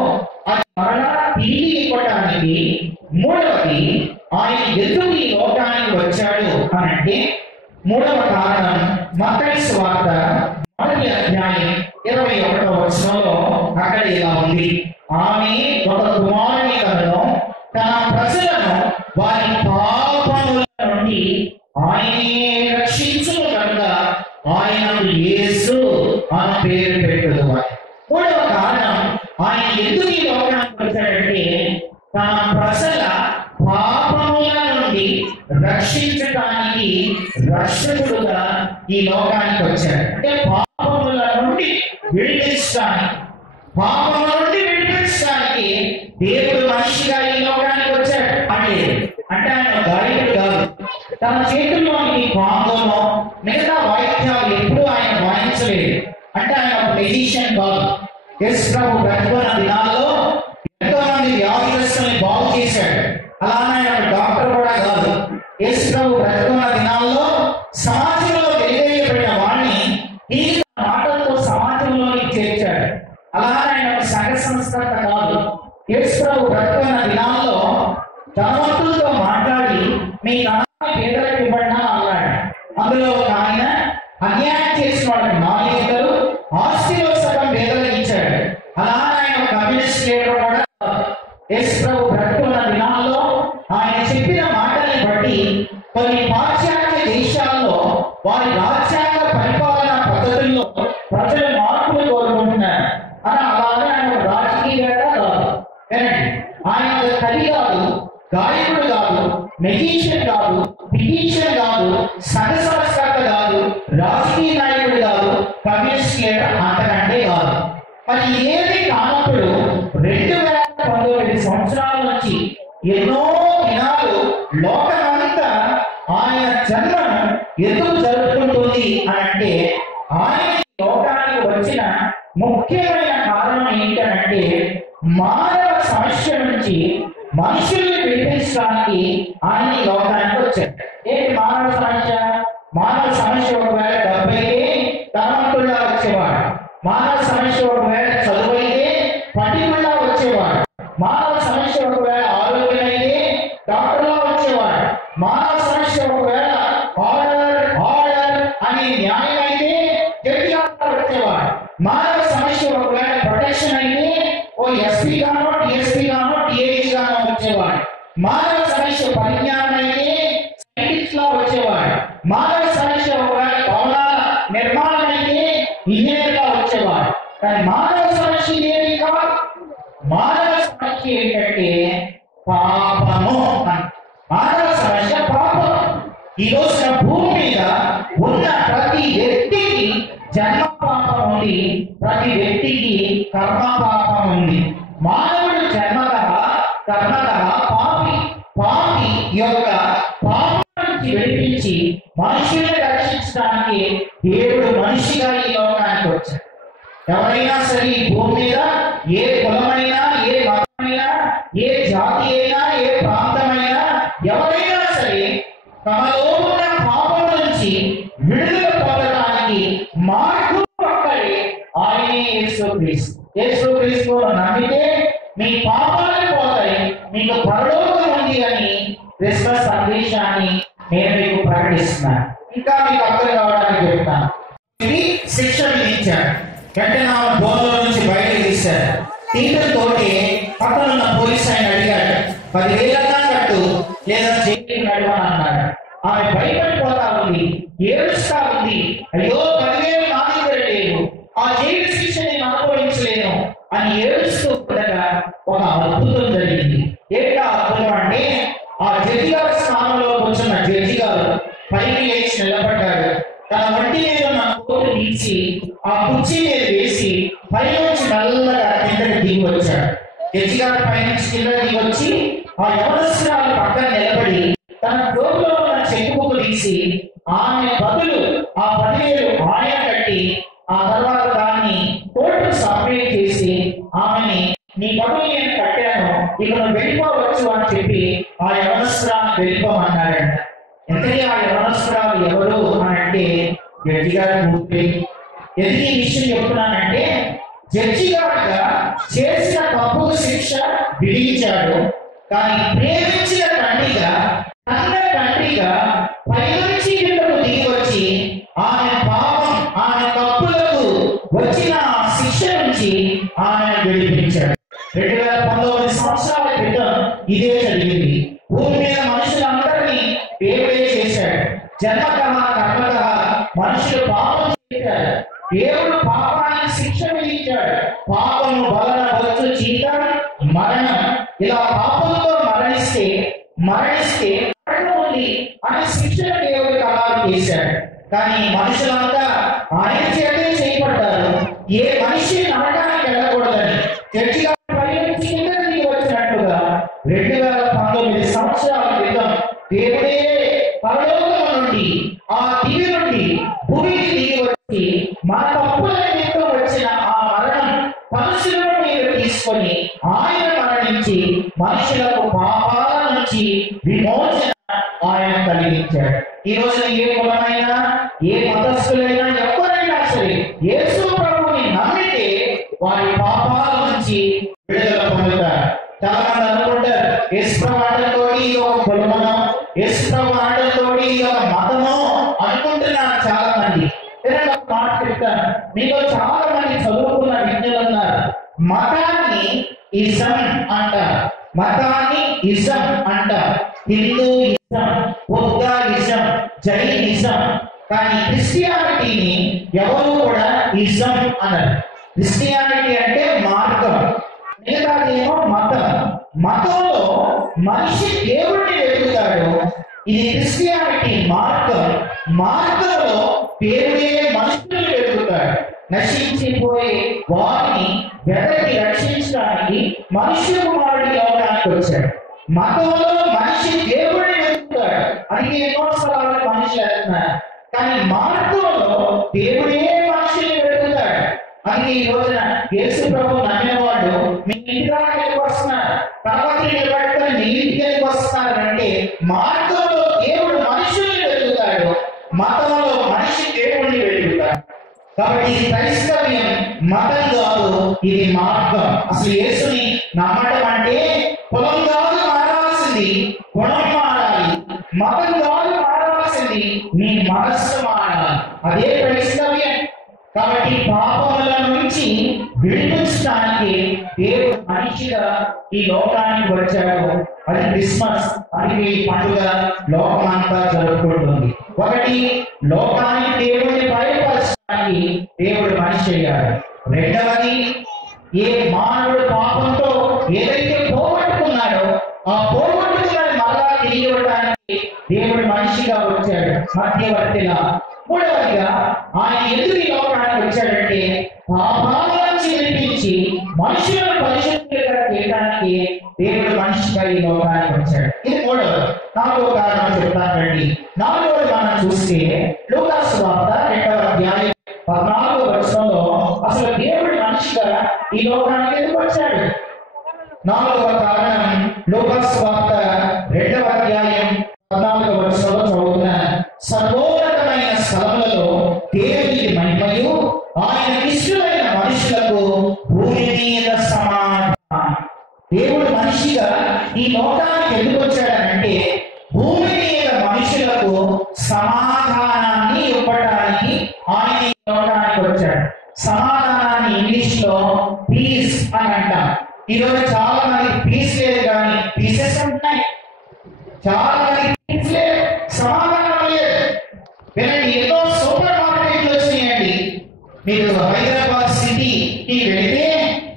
అది మరలా తిరిగి ఇవ్వడానికి. మూడవది, ఆయన ఎందుకు ఈ లోకానికి వచ్చాడు అని అంటే, మూడవ కారణం మత్తయి సువార్త 1వ అధ్యాయం 21వ వచనంలో అక్కడ ఇలా ఉంది, ఆమె ఒక కుమారుని కలను తన ప్రజలను వారి పాపముల నుండి ఆయనే రక్షించును కనుక ఆయనకు యేసు అని పేరు పెట్టుదురు. మూడవ కారణం, ఆయన ఎందుకు ఈ ప్రజల పాపముల నుండి రక్షించడానికి రక్షకుడుగా ఈ లోకానికి వచ్చాడు. అంటే పాపముల నుండి విడిపించడానికి, పాపముల నుండి విడిపించడానికి దేవుడు మనిషిగా ఈ లోకానికి వచ్చాడు. అంటే ఆయన గాయకుడు కాదు, తన చేతుల్లోని పాంగోనో మిగతా వాయిద్యాలు ఎప్పుడూ ఆయన వాయించలేదు. అంటే ఆయన ఒక మ్యూజిషియన్ కాదు. యేసు ప్రభు బ్రతుకున్న దినాల్లో ఎంతో మంది వ్యాధిగ్రస్తుల్ని బాగు చేశాడు. అలానే ఆయన డాక్టర్ కూడా కాదు. యేసు ప్రభు బ్రతుకున్న దినాల్లో సమాజంలో వెలివేయబడిన వాడిని ఈ మాటలతో సమాజంలోకి చేర్చాడు. అలానే ఆయన ఒక సంఘ సంస్కర్త కాదు. యేసు ప్రభు బ్రతుకున్న దినాల్లో ధనవంతులతో మాట్లాడి మీ ధనాన్ని పేదలకు ఇవ్వండి అన్నాడు. అందులో ఒక ఆయన అన్యాయం చేసిన వాళ్ళకి 4 ఇద్దరు ఆస్తిలో సగం పేదలకు ఇచ్చాడు. అలానే ఆయన కమ్యూనిస్ట్ లీడర్ కూడా. యేసు ప్రభు బ్రతుకున్న దినాల్లో ఆయన చెప్పిన మాటల్ని బట్టి కొన్ని పాశ్చాత్య దేశాల్లో వారి రాజ్యాంగ పరిపాలన పద్ధతుల్లో ప్రజలు మార్పులు కోరుకుంటున్నారు. అలాగే ఆయన రాజకీయవేత్త కాదు, ఆయన కవి కాదు, గాయకుడు కాదు, మెజిషియన్ కాదు, ఫిజిషియన్ కాదు, సంఘ సంస్కర్త కాదు, రాజకీయ నాయకుడు కాదు, కమ్యూనిస్ట్ లీడర్ అంతకంటే కాదు. మరి ఏది కానప్పుడు 2019 సంవత్సరాల నుంచి ఎన్నో దినాలు లోకమంతా ఆయన జన్మను ఎందుకు జరుపుకుంటుంది అని అంటే, ఆయన లోకానికి వచ్చిన ముఖ్యమైన కారణం ఏంటంటే మానవ సమస్య నుంచి మనుషుల్ని విడిపించడానికి ఆయన లోకానికి వచ్చాడు. ఏంటి మానవ సమస్య? మానవ సమస్య ఒకవేళ డబ్బు అయితే ధనవంతుల్లా వచ్చేవాడు. మానవ సమస్య ఒకవేళ చదువు అయితే పండితుల్లా వచ్చేవాడు. మానవ సమస్య ఒకవేళ ఆరోగ్యం అయితే డాక్టర్లా వచ్చేవాడు. మానవ సమస్య ఒకవేళ ఆర్డర్ అనే న్యాయం అయితే జడ్జిగా వచ్చేవాడు. మానవ సమస్య ఒకవేళ ప్రొటెక్షన్ అయితే ఓ ఎస్పీ గానో డిఎస్పీ గానో డిఐజీ గానో వచ్చేవాడు. మానవ సమస్య పరిజ్ఞానం అయితే సైంటిస్ట్ లా వచ్చేవాడు. మానవ సమస్య ఒకవేళ భవనాల నిర్మాణం అయితే ఇంజనీర్ గా వచ్చేవాడు. కానీ మానవ సమస్య ఏమి కాదు. మానవ సమస్య ఏంటంటే పాపము. మానవ సమస్య పాపం. ఈ రోజున భూమి మీద ఉన్న ప్రతి వ్యక్తికి జన్మ పాపం ఉంది, ప్రతి వ్యక్తికి కర్మ పాపం ఉంది. మానవుడు జన్మతః కర్మతః పాపి. పాపి యొక్క పాపం నుంచి విడిపించి మనుషుల్ని రక్షించడానికి దేవుడు మనిషిగా ఈ లోకానికి వచ్చాడు. ఎవరైనా సరే ఈ భూమి మీద ఏ కులమైనా, ఏ మతమైనా, ఏ జాతి అయినా, ఏ ప్రాంతమైనా ఎవరైనా సరే తమలో ఉన్న పాపం నుంచి విడుదల పొందడానికి మార్గం ఒక్కడే, ఆయనే యేసుక్రీస్తు. యేసుక్రీస్తును నమ్మితే మీ పాపాలు పోతాయి, మీకు పరలోకం ఉంది అని క్రిస్మస్ సందేశాన్ని నేను మీకు ప్రకటిస్తున్నాను. ఇంకా మీకు అర్థం కావడానికి చెప్తాను. ఇది శిక్ష విధించాడు. వెంటనే బోన్లో నుంచి బయటకు తీశారు. తీయడంతో పక్కనున్న పోలీసు ఆయన అడిగాడు, 10,000 కట్టు లేదా జైలుకి నడవని అన్నాడు. ఆమె భయపడిపోతా ఉంది, ఏడుస్తా ఉంది. అయ్యో 10,000 నా దగ్గర లేవు, ఆ జైలు శిక్ష నేను అనుభవించలేను అని ఏడుస్తూ ఉండగా ఒక అద్భుతం జరిగింది. ఏంటా అద్భుతం అంటే, ఆ జడ్జి గారి స్థానంలో కూర్చున్న జడ్జి గారు పైకి లేచి నిలబడ్డాడు. తన వంటి మీద ఉన్న కోటు తీసి ఆ కుర్చీ మీద వేసి పైనుంచి నల్లగా కిందకి దిగి వచ్చాడు. జడ్జి గారి పైనుంచి కింద దిగి వచ్చి ఆ యవనస్తురాలు పక్కన నిలబడి తన జోబులో ఉన్న చెక్ బుక్ తీసి ఆమె బదులు ఆ 10,000 ఆయన కట్టి ఆ తర్వాత దాన్ని కోర్టు సబ్మిట్ చేసి ఆమెని నీ బదులు నేను కట్టాను, ఇక నువ్వు వెళ్ళిపోవచ్చు అని చెప్పి ఆ యవనస్తురాలు వెళ్ళిపోమన్నాడంట. ఎందుకంటే ఆ యవనస్తురాలు ఎవరు అని అంటే జడ్జి గారి కూతురే. ఎందుకు ఈ విషయం చెప్తున్నానంటే, జడ్జి గారుగా చేసిన తప్పుకు శిక్ష విధించాడు. కానీ ప్రేమించిన తండ్రిగా, కన్న తండ్రిగా పైనుంచి కిందకు దిగి వచ్చి ఆమె పాపం, ఆమె తప్పులకు వచ్చిన శిక్ష నుంచి ఆమె విడిపించాడు. 2019 సంవత్సరాల క్రితం ఇదే జరిగింది. భూమి మీద మనుషులందరినీ దేవుడే చేశాడు. జన్మతః కర్మతః మనుషులు పాపం చేశారు. దేవుడు పాపానికి శిక్ష విధించాడు. పాపము వలన వచ్చు జీతం మరణం. ఇలా పాపంతో మరణిస్తే మరణం ఉంది అని శిక్షణ దేవుడికి అలాగే చేశాడు. కానీ మనుషులంతా ఆయన చేతే చేయబడ్డారు. ఏ మనిషి నరకానికి వెళ్ళకూడదని చర్చిగా పరిగణించి కిందకి వచ్చినట్టుగా 2019 సంవత్సరాల క్రితం దేవుడే పరలోకం నుండి ఆ దివి నుండి భూమికి దిగి వచ్చి మన తప్పుల నిమిత్తం వచ్చిన ఆ మరణం మనుషుల మీద తీసుకొని ఆయన మరణించి మనుషులకు పాపాల నుంచి విమోచన ఆయన కలిగించాడు. ఈ రోజున ఏ కులమైనా ఏ మతస్థులైనా ఎవరైనా సరే యేసు ప్రభువుని నమ్మితే వారి పాపాల నుంచి విడుదల పొందుతారు. చాలా మంది అనుకుంటారు యేసు ప్రభు ఆటలతో ఇది ఒక కులమనో, యేసు ప్రభు ఆటలతో ఇది ఒక మతమో అనుకుంటున్నారు చాలా మంది. మాట చెప్తాను, మీలో చాలా మంది చదువుకున్న విద్యలు ఉన్నారు. మతాన్ని ఇజం అంటారు, మతాన్ని ఇజం అంటారు. Hinduism, Buddhism, Jainism. కానీ క్రిస్టియానిటీని ఎవరు కూడా ఇజం అన్నారు. క్రిస్టియానిటీ అంటే మార్గం, మిగతాదేమో మతం. మతంలో మనిషి దేవుడిని వెతుకుతాడు. ఇది క్రిస్టియానిటీ మార్గం. మార్గంలో దేవుడే మనుషులు వెతుకుతాడు. నశించిపోయే వారిని వెతకి రక్షించడానికి మనుష్య కుమారుడి లోకానికి వచ్చాడు. మతంలో మనిషి దేవుడిని వెతుకుతాడు. అది ఎన్నో స్థలాలకు మనిషి వెళ్తున్నారు. కానీ మార్గంలో దేవుడే మనుషుల్ని వెతుకుతాడు. అది ఈ రోజున యేసు ప్రభు నమ్మేవాళ్ళు మీ ఇంటికి వస్తున్నారు, తర్వాత నిలబెట్టుకొని మీ ఇంటికి వస్తున్నారు అంటే మార్గంలో దేవుడు మనుషుల్ని వెతుకుతాడు, మతంలో మనిషి దేవుడిని వెతుకుతాడు. కాబట్టి క్రైస్తవ్యం మతం కాదు, ఇది మార్గం. అసలు యేసుని నమ్మడం అంటే కులం కాదు మారాల్సింది, గుణం మారాలి. మతం కాదు మారాల్సింది, నీ మనస్సు మారాలి. అదే క్రైస్తవ్యం. కాబట్టి పాపముల నుంచి విడిపించడానికి దేవుడు మనిషిగా ఈ లోకానికి వచ్చాడు. అది క్రిస్మస్. అది ఈ పండుగ లోకమంతా జరుపుకుంటుంది. ఒకటి, లోకానికి దేవుడిని బయలుపరచడానికి దేవుడు మనిషి అయ్యాడు. రెండవది, ఏ మానవుడు పాపంతో ఏదైతే పోగొట్టుకున్నాడో ఆ పోగొట్టుకున్నది మళ్ళా తిరిగి ఇవ్వడానికి దేవుడు మనిషిగా వచ్చాడు, మధ్యవర్తిగా. మూడవదిగా, ఆయన ఎందుకు ఈ లోకానికి వచ్చాడంటే పాపాల నుంచి విడిపించి మనుషులను పరిశుద్ధంగా చేయడానికి దేవుడు మనిషిగా ఈ లోకానికి వచ్చాడు. ఇది మూడవది. నాలుగో కారణం చెప్తాను రండి. నాలుగవది మనం చూస్తే లూకా సువార్త 2వ అధ్యాయం 14వ వచనంలో అసలు దేవుడు మనిషిగా ఈ లోకానికి ఎందుకు వచ్చాడు? నాలుగవ కారణం లూకా సువార్త 2వ అధ్యాయం 14వ వచనంలో చదువుతున్న, సర్వోన్నతమైన స్థలములలో దేవునికి మహిమయు ఆయనకి ఇష్టమైన మనుషులకు భూమి మీద సమాధానం. దేవుడు మనిషిగా ఈ లోకానికి ఎందుకు వచ్చాడనంటే భూమి మీద మనుషులకు సమాధానాన్ని ఇవ్వడానికి ఆయన ఈ లోకానికి వచ్చాడు. సమాధానాన్ని ఇంగ్లీష్ లో పీస్ అని అంటాం. ఈరోజు చాలా మంది పీస్ లేదు, కానీ పీసెస్ ఉంటాయి. చాలా మంది పీస్ లేదు, సమాధానం లేదు. వినండి, ఎన్నో సూపర్ మార్కెట్లు వచ్చినాయండి. మీరు హైదరాబాద్ సిటీకి వెళితే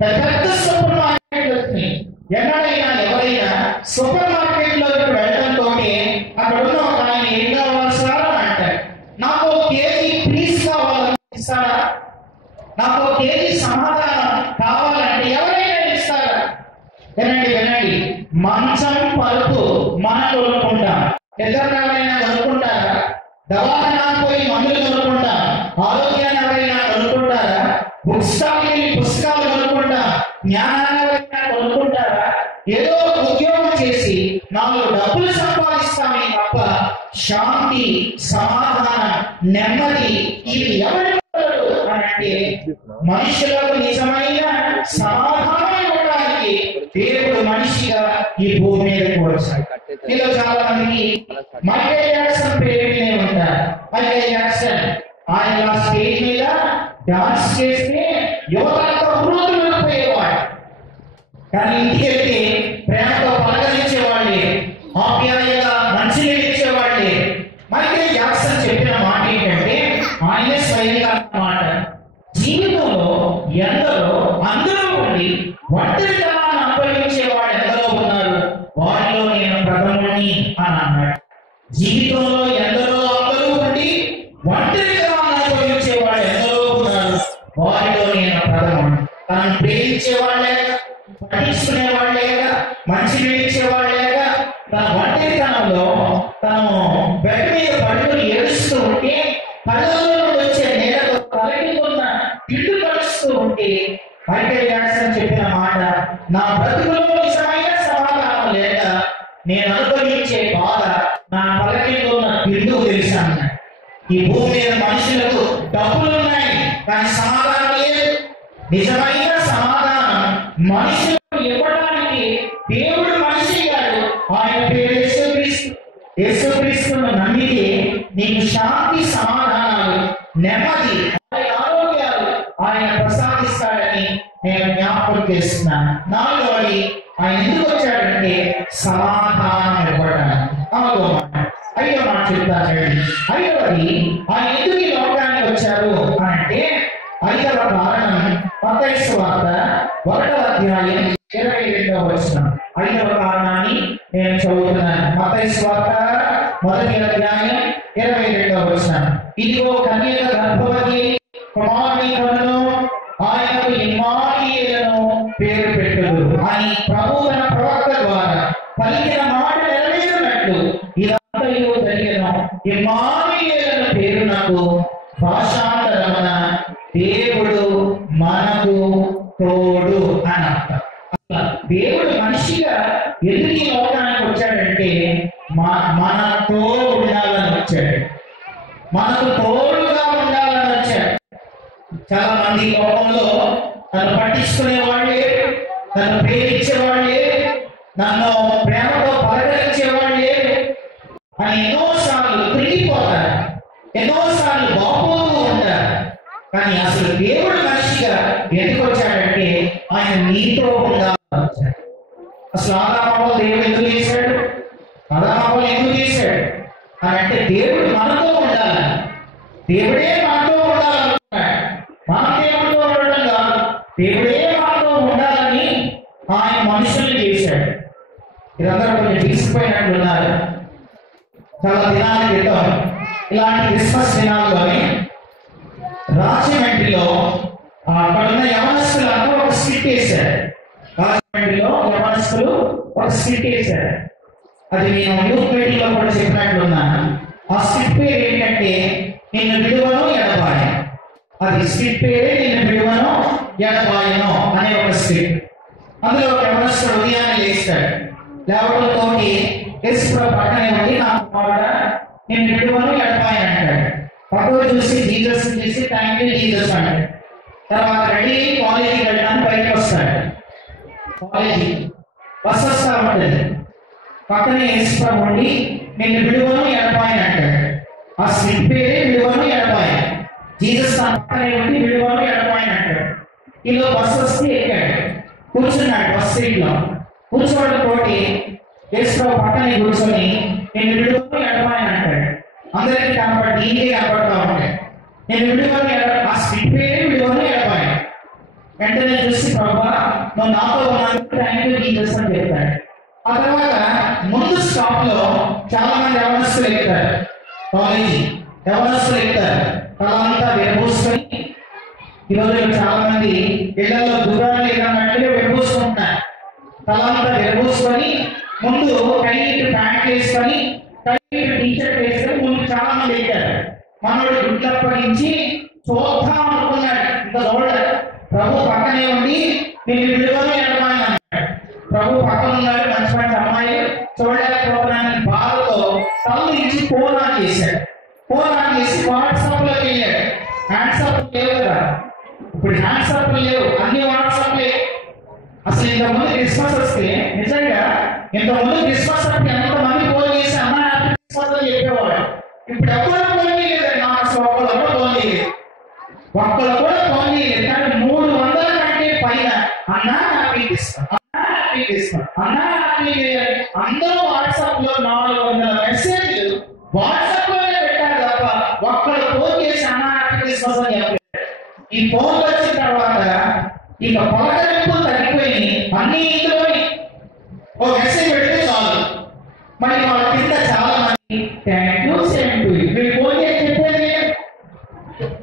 పెద్ద సూపర్ మార్కెట్లు వచ్చినాయి. ఎన్నడైనా ఎవరైనా సూపర్ మార్కెట్ లో వెళ్ళడంతో అక్కడ ఉన్న ఒక ఆయన ఏం కావాలి సార్ అని అంటారు. నాకు ఒక కేజీ పీస్ కావాలని ఇస్తారా? నాకు ఒక కేజీ సమాధానం కావాలంటే ఎవరైనా ఇస్తారా? వినండి, మంచం పరుపు మనం కొనుక్కుంటాం. ఎవరైనా కొనుక్కుంటారా? దవాఖానా పోయి మందులు కొనుక్కుంటాం. ఆరోగ్యాన్ని ఎవరైనా కొనుక్కుంటారా? బుక్ స్టాల్ వెళ్ళి పుస్తకాలు కొనుక్కుంటాం. జ్ఞానాన్ని ఎవరైనా కొనుక్కుంటారా? ఏదో ఉద్యోగం చేసి 4 డబ్బులు సంపాదిస్తామే తప్ప శాంతి, సమాధానం, నెమ్మది ఇవి ఎవరు అని అంటే మనుషులకు నిజమైన సమాధానం ఇవ్వడానికి దేవుడు మనిషిగా ఈ భూమి మీదకి వచ్చాడు. ఇలా చాలా మందికి మైకేల్ జాక్సన్ పేరు వినే ఉంటారు. మైకేల్ జాక్సన్ ఆయన స్టేజ్ మీద డాన్స్ చేస్తే యువతలతో వృద్ధులకు పోయేవాడు. కానీ ఇంటికి వెళ్తే ప్రేమతో పలకరించేవాళ్ళే, ఆప్యాయంగా మంచినీళ్ళు ఇచ్చేవాళ్ళే. మైకేల్ జాక్సన్ చెప్పిన మాట ఏంటంటే, ఆయనే స్వయంగా మాట, జీవితంలో ఎందరో అందరూ ఉండి ఒంటరితనాన్ని అనుభవించే వాళ్ళు ఎందరో ఉన్నారు, వారిలో నేను ప్రథముని అని అన్నాడు. జీవితంలో ఎందరో అందరూ ఉండి ఒంటరిగా అనుభవించే వాళ్ళు ఎందరో ఉన్నారు. వారిలో నేను ప్రథముడు. తనను ప్రేమించే వాళ్ళేగా, పట్టించుకునే వాళ్ళేగా, మంచి వేయించే వాళ్ళేగా, తన ఒంటరితనంలో తను బెడ్ మీద పడుకుని ఏడుస్తూ ఉంటే కళ్ళలో వచ్చే నేలతో కలిగిస్తున్న ఇల్లు కలుస్తూ ఉంటే మైకేల్ జాక్సన్ చెప్పిన మాట, నా బ్రతుకులో నిజమైన సమాధానం లేక నేను అనుభవించే బాధ నా పలకిలో ఉన్న బిందు తెలిసాను. ఈ భూమి మీద మనుషులకు డబ్బులు ఉన్నాయి కానీ సమాధానం లేదు. నిజమైన సమాధానం మనుషులకు ఇవ్వడానికి దేవుడు మనిషి గారు. ఆయన పేరు యేసుక్రీస్తు. యేసుక్రీస్తును నమ్మితే నీకు శాంతి, సమాధానాలు, నెమ్మది, ఆరోగ్యాలు ఆయన ప్రసాదిస్తాడని నేను జ్ఞాపకం చేస్తున్నాను. నాలుగవది, ఆయన ఎందుకు వచ్చాడంటే సమాధానం ఇవ్వడానికి. నాలుగో మాట. ఐదో మాట చెప్తాను. ఐదవది, ఆయన ఎందుకు ఈ లోకానికి వచ్చారు అంటే ఐదవ కారణం మత్తయి సువార్త 1వ అధ్యాయం 22వ వచనం. ఐదవ కారణాన్ని నేను చదువుతున్నాను. మత్తయి సువార్త 1వ అధ్యాయం 22వ వచనం. ఇదిగో కన్యక గర్భవతి, కుమారుని కనును, ఆయనకు ఇమ్మానుయేలును పేరు పెట్టుదు అని ప్రభువు తన ప్రవక్త ద్వారా పలికిన మాట నెరవేరినట్లు ఇదంతయు జరిగెను. ఇమ్మానుయేలు పేరు నాకు భాషాంతరమున దేవుడు మనకు తోడు అని అర్థం. దేవుడు మనిషిగా ఎందుకు ఈ లోకానికి వచ్చాడంటే మనతో ఉండాలని వచ్చాడు, మనకు తోడుగా ఉండాలని వచ్చాడు. చాలా మంది లోకంలో నన్ను పట్టించుకునే వాళ్ళే, నన్ను ప్రేమించే వాళ్ళే, నన్ను ప్రేమతో పలకరించే వాళ్ళే అని ఎన్నోసార్లు తిరిగిపోతారు, ఎన్నోసార్లు బాగుపోతూ ఉంటారు. కానీ అసలు దేవుడు మనిషిగా ఎందుకు వచ్చాడంటే ఆయన నీతో ఉండాలని వచ్చాడు. అసలు ఆదాము దేవుడు ఎందుకు చేశాడు? ఆదాము ఎందుకు చేశాడు అని అంటే దేవుడు మనతో ఉండాలి, దేవుడే మనతో ఉండాలనుకున్నాడు. మన దేవుడితో ఉండడం కాదు, దేవుడే మనతో ఉండాలని ఆయన మనుషుల్ని చేశాడు. ఇదందరూ కొంచెం తీసుకుపోయినట్లున్నారు. చాలా దినాల క్రితం ఇలాంటి క్రిస్మస్ దినాల్లోనే రాజమండ్రిలో అక్కడున్న యవనస్తులంతా ఒక స్కిట్ వేశారు. రాజమండ్రిలో యవనస్తులు ఒక స్కిట్ వేశారు. అది నేను యూత్ మీటింగ్ లో కూడా చెప్పినట్లున్నాను. ఆ స్కిట్ పేరు ఏంటంటే నిన్ను విడువను ఎడబాయను. అది స్కిట్ పేరే నిన్ను విడువను ఎడబాయను అనే ఒక స్కిట్. అందులో ఒక యవనస్తుడు ఉదయాన్నే లేస్తాడు. లేవడంతో యేసుప్రభు పక్కనే ఉండి నాకు కూడా నేను విడువను ఎడబాయను అంటాడు. పక్కకు చూసి జీసస్ చూసి థ్యాంక్ యూ జీసస్ అంటాడు. తర్వాత రెడీ కాలేజీకి వెళ్ళడానికి బయటకు వస్తాడు. కాలేజీ బస్ వస్తా ఉంటుంది. పక్కనే యేసుప్రభు ఉండి నేను విడువను ఎడబాయను అంటాడు. ఆ స్లిప్ పేరే విడువను ఎడబాయను. జీసస్ తన పక్కనే ఉండి విడువను ఎడబాయను అంటాడు. ఈలో బస్సు వస్తే ఎక్కాడు, కూర్చున్నాడు బస్ సీట్ లో. కూర్చోవడం తోటి యేసుప్రభు పక్కనే కూర్చొని నేను విడువను ఎడబాయను అంటాడు. అందరికీ కనపడి ఈయనే కనపడతా ఉంటాయి. నేను విడువను ఆ స్లిప్ పేరే విడువను ఎడబాయను. వెంటనే చూసి ప్రభువా నువ్వు నాతో ఉన్నాను థ్యాంక్ యూ జీసస్ అని చెప్తాడు. ఆ తర్వాత ముందు స్టాప్ లో చాలా మంది యవనస్తులు ఎక్కుతారు. కాలేజీ యవనస్తులు ఎక్కుతారు. తలంతా విరబూసుకొని, ఈరోజు చాలా మంది ఇళ్లలో దూరాలు ఏదన్నట్టుగా విరబూసుకుంటున్నారు. తలంతా విరబూసుకొని ముందు టైట్ ప్యాంట్ వేసుకొని టైట్ టీషర్ట్ వేసుకొని ముందు చాలా మంది ఎక్కారు. మనోడు గుడ్లప్పగించి చూద్దాం అనుకున్నాడు. ఇంత చూడలేదు. ప్రభు పక్కనే ఉండి నేను విడువను ఎడబాయను అన్నాడు. ప్రభు పక్కన ఉన్నాడు. మంచి మంచి అమ్మాయిలు చూడలేకపోతున్నాను బాధతో తల్లు ఇచ్చి ఫోన్ ఆన్ చేశాడు. ఫోన్ ఆన్ చేసి వాట్సాప్ లోకి వెళ్ళాడు. హ్యాండ్సాప్ లేవు కదా, ఇప్పుడు హ్యాండ్సాప్ లేవు, అన్ని వాట్సాప్. అసలు ఇంతకుముందు క్రిస్మస్ వస్తే నిజంగా ఇంతకుముందు క్రిస్మస్ అంటే ఎంతమంది ఫోన్ చేసి అన్న హ్యాపీ క్రిస్మస్ అని చెప్పేవాడు. ఇప్పుడు ఎవరు ఫోన్ చేయలేదు. నాకు అసలు ఒక్కరు కూడా ఫోన్ చేయలేదు. ఒక్కరు కూడా ఫోన్ చేయలేదు. కానీ 300 కంటే పైన అన్నా హ్యాపీ క్రిస్మస్, అన్నా హ్యాపీ క్రిస్మస్, అన్నా హ్యాపీ. అందరూ వాట్సాప్ లో 400 మెసేజ్లు వాట్సాప్ లోనే పెట్టారు తప్ప ఒక్కరు ఫోన్ చేసి అన్నా హ్యాపీ క్రిస్మస్ అని చెప్పారు. ఈ ఫోన్ వచ్చిన తర్వాత ఇక పలకరింపులు తగ్గిపోయి అన్ని ఇందులోని ఒక మెసేజ్ పెడితే చాలు. మరి వాళ్ళ కింద చాలా మంది thank you same to you, మీరు ఫోన్ చేసి చెప్పేది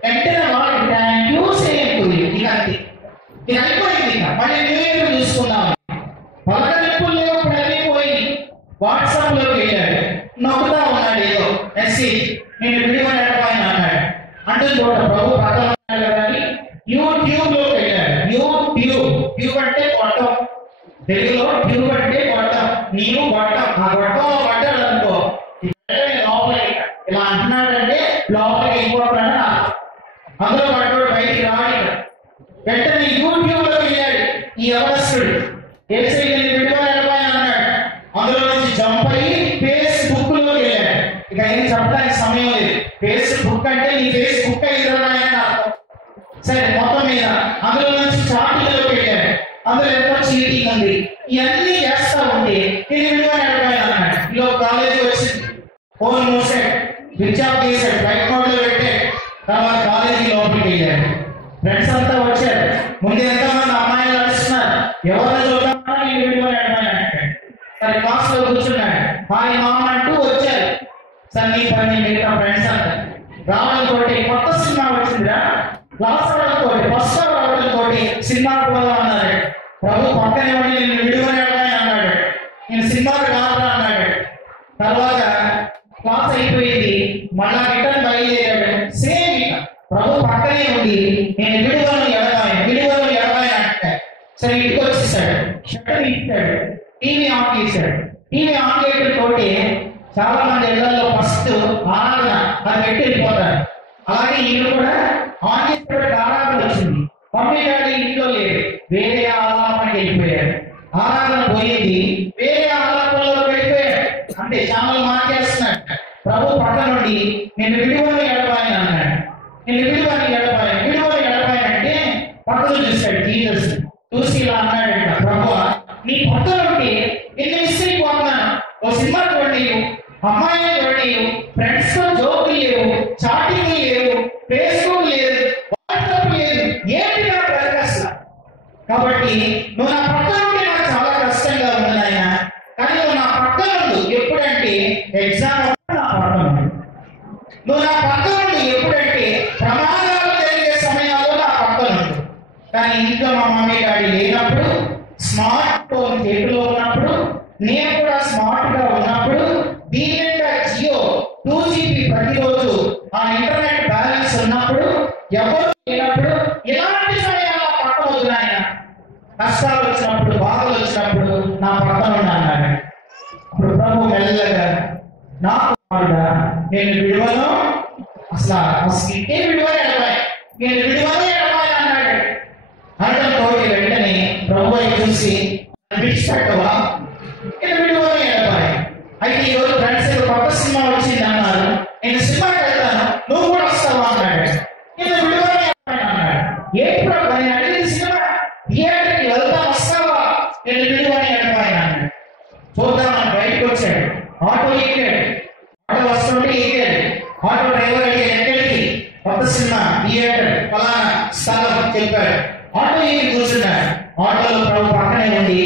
వెంటనే వాళ్ళు thank you same to you. ఇక అంతే, ఇక అయిపోయింది. ఇక మళ్ళీ న్యూ ఇయర్ చూసుకున్నాం, పలకరింపులు లేవు, ప్రతి పోయి వాట్సాప్ లోకి వెళ్ళాడు, నవ్వుతా ఉన్నాడు ఏదో మెసేజ్, నేను విడిపోయిన అన్నాడు. అంటే చూడ ప్రభు పక్కన కానీ యూట్యూబ్ లోకి వెళ్ళాడు. ట్యూబ్ అంటే కొట్టం, తెలుగులో ట్యూబ్ అంటే కొట్టం, నీవు కొట్టం, ఆ కొట్టం పడ్డాడు అనుకో లోపలికి ఇలా అంటున్నాడంటే లోపలికి వెళ్ళిపోతాడని అందులో పడ్డాడు, బయటికి రాడు. వెంటనే యూట్యూబ్ లోకి వెళ్ళాడు ఈ అవస్థుడు, అన్నాడు. అందులో నుంచి జంప్ అయ్యి ఫేస్బుక్ లోకి వెళ్ళాడు. ఇక ఏం చెప్పడానికి సమయం లేదు, ఫేస్బుక్ అంటే నీ ఫేస్బుక్ అయ్యిందని అర్థం. సరే, మొత్తం మీద అందులో నుంచి చాటింగ్లోకి వెళ్ళాడు. అందులో ఎంతో చీటింగ్ ఉంది. ఇవన్నీ చేస్తా ఉంటే నేను విడిపోయిన అన్నాడు. ఇలా కాలేజీ వచ్చింది, ఫోన్ మూసాడు, స్విచ్ ఆఫ్ చేశాడు, బైక్ మోడ్ లో పెట్టాడు. తర్వాత కాలేజీ లోపలికి వెళ్ళాడు. ఫ్రెండ్స్ అంతా వచ్చారు, ముందు ఎంతమంది అమ్మాయిలు నడుస్తున్నారు, ఎవరిని చూద్దామన్నా నేను విడిపోయిన అంటాడు. సరే, క్లాస్ లో కూర్చున్నాడు, హాయ్ మామ అంటూ వచ్చారు. సన్నీ పని మిగతా ఫ్రెండ్స్ అంతా రావడం తోటి కొత్త సినిమా వచ్చిందిరా, క్లాస్ రావడంతో ఫస్ట్ రావడంతో సినిమా పోదాం అన్నాడు. ప్రభు పక్కనే ఉండి నేను విడిపోయిన అన్నాడు. నేను సినిమాకి రావడం అన్నాడు. తర్వాత క్లాస్ అయిపోయింది, మళ్ళా రిటర్న్ బయలుదేరాడు. సేమ్ ఇక ప్రభు పక్కనే ఉండి నేను విడిపోను ఎడబాయి అంటే. సరే, ఇంటికి వచ్చేసాడు, షట్టర్ ఇచ్చాడు, టీవీ ఆన్ చేశాడు. టీవీ ఆన్ చేయడం తోటి చాలా మంది ఇళ్లలో ఫస్ట్ ఆరాధన అది పెట్టి వెళ్ళిపోతారు. అలాగే ఈయన కూడా ఆన్ చేసేటప్పుడు ఆరాధన వచ్చింది. మమ్మీ డాడీ ఇంట్లో లేదు, వేరే ఆలాపనకి వెళ్ళిపోయాడు. ఆరాధన పోయింది, వేరే ఆలాపనలో వెళ్ళిపోయాడు. అంటే ఛానల్ మార్చేస్తున్నాడు. ప్రభు పక్క నుండి నేను విడిపోని ఎడబాయి అన్నాడు. నేను విడిపోని ఎడబాయి అంటే పక్కన చూస్తాడు జీసస్. చూసి ఇలా అన్నాడంట, ప్రభు నీ పక్క నుండి నిన్ను మిస్ అయిపోతున్నాను. ఓ సినిమా చూడండి, అమ్మాయిని చూడండి, ఫ్రెండ్స్ తో జోకులు లేవు, చాటింగ్ లేవు, ఫేస్బుక్ లేదు, వాట్సాప్ లేదు, ఏంటి నా కష్టం. కాబట్టి నువ్వు నా పక్క నుండి నాకు చాలా కష్టంగా ఉంది ఆయన. కానీ నువ్వు నా పక్క నుండి ఎప్పుడంటే ఎగ్జామ్ నా పక్క నుండి, నువ్వు నా పక్క నుండి ఎప్పుడంటే ప్రమాదాలు జరిగే సమయాల్లో నా పక్క నుండి. కానీ ఇంట్లో మా మమ్మీ డాడీ లేనప్పుడు, స్మార్ట్ ఫోన్ చేతిలో ఉన్నప్పుడు, నేను కూడా స్మార్ట్ గా ఉన్నప్పుడు, దీనిగా జియో 2GB ప్రతిరోజు ఆ ఇంటర్నెట్ బ్యాలెన్స్ ఉన్నప్పుడు, ఎవరు లేనప్పుడు, ఎలాంటి సమయాల్లో పక్కన వద్దు ఆయన. కష్టాలు వచ్చినప్పుడు, బాధలు వచ్చినప్పుడు నా పక్కన అన్నాడు. అప్పుడు ప్రభు మెల్లగా నా కుమారుడా నేను విడువను, అసలు ఇంటే విడువని ఎడబాయి, నేను విడువని ఎడబాయి అన్నాడు. అనడంతో వెంటనే ప్రభు చూసి విడిచిపెట్టవా, నేను విడువని ఎడబాయి. అయితే ఈరోజు ఫ్రెండ్స్ కొత్త సినిమా వచ్చింది అన్నారు, నేను సినిమాకి వెళ్తాను, నువ్వు కూడా వస్తావా అన్నాడు. నేను విడువని ఎడబాయి అన్నాడు. ఏంటి ప్రభు నేను అడిగింది సినిమా, థియేటర్కి వెళ్తా వస్తావా, నేను విడువని ఎడబాయి అన్నాడు. చూద్దామని బయటకు వచ్చాడు, ఆటో ఎక్కాడు, ఆటో వస్తుంటే ఎక్కాడు. ఆటో డ్రైవర్ ఎక్కడికి, కొత్త సినిమా థియేటర్ ఫలానా స్థలం చెప్పాడు. ఆటో ఎక్కి కూర్చున్నాడు. ఆటోలో ప్రభు పక్కనే ఉండి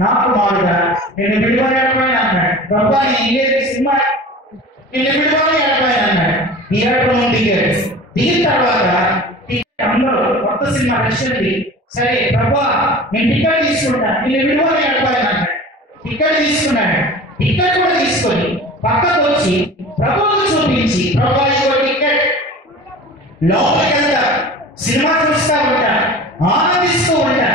నా కుమారుడా నేను విడువని ఎడబాయి అన్నాడు. ప్రభు నేను ఇంగ్లీష్ సినిమా నేను విడువని ఎడబాయి అన్నాడు. థియేటర్ నుండి దిగాడు. దిగిన తర్వాత అందరూ కొత్త సినిమా రష్యంది. సరే ప్రభు నేను టికెట్ తీసుకుంటా, నేను విడువని ఎడబాయి అన్నాడు. టికెట్ తీసుకున్నాడు. టికెట్ కూడా తీసుకొని పక్కకు వచ్చి ప్రభువుకు చూపించి, ప్రభు ఇదిగో టికెట్, లోపలికి వెళ్తా, సినిమా చూస్తా ఉంటా, ఆనందిస్తూ ఉంటా.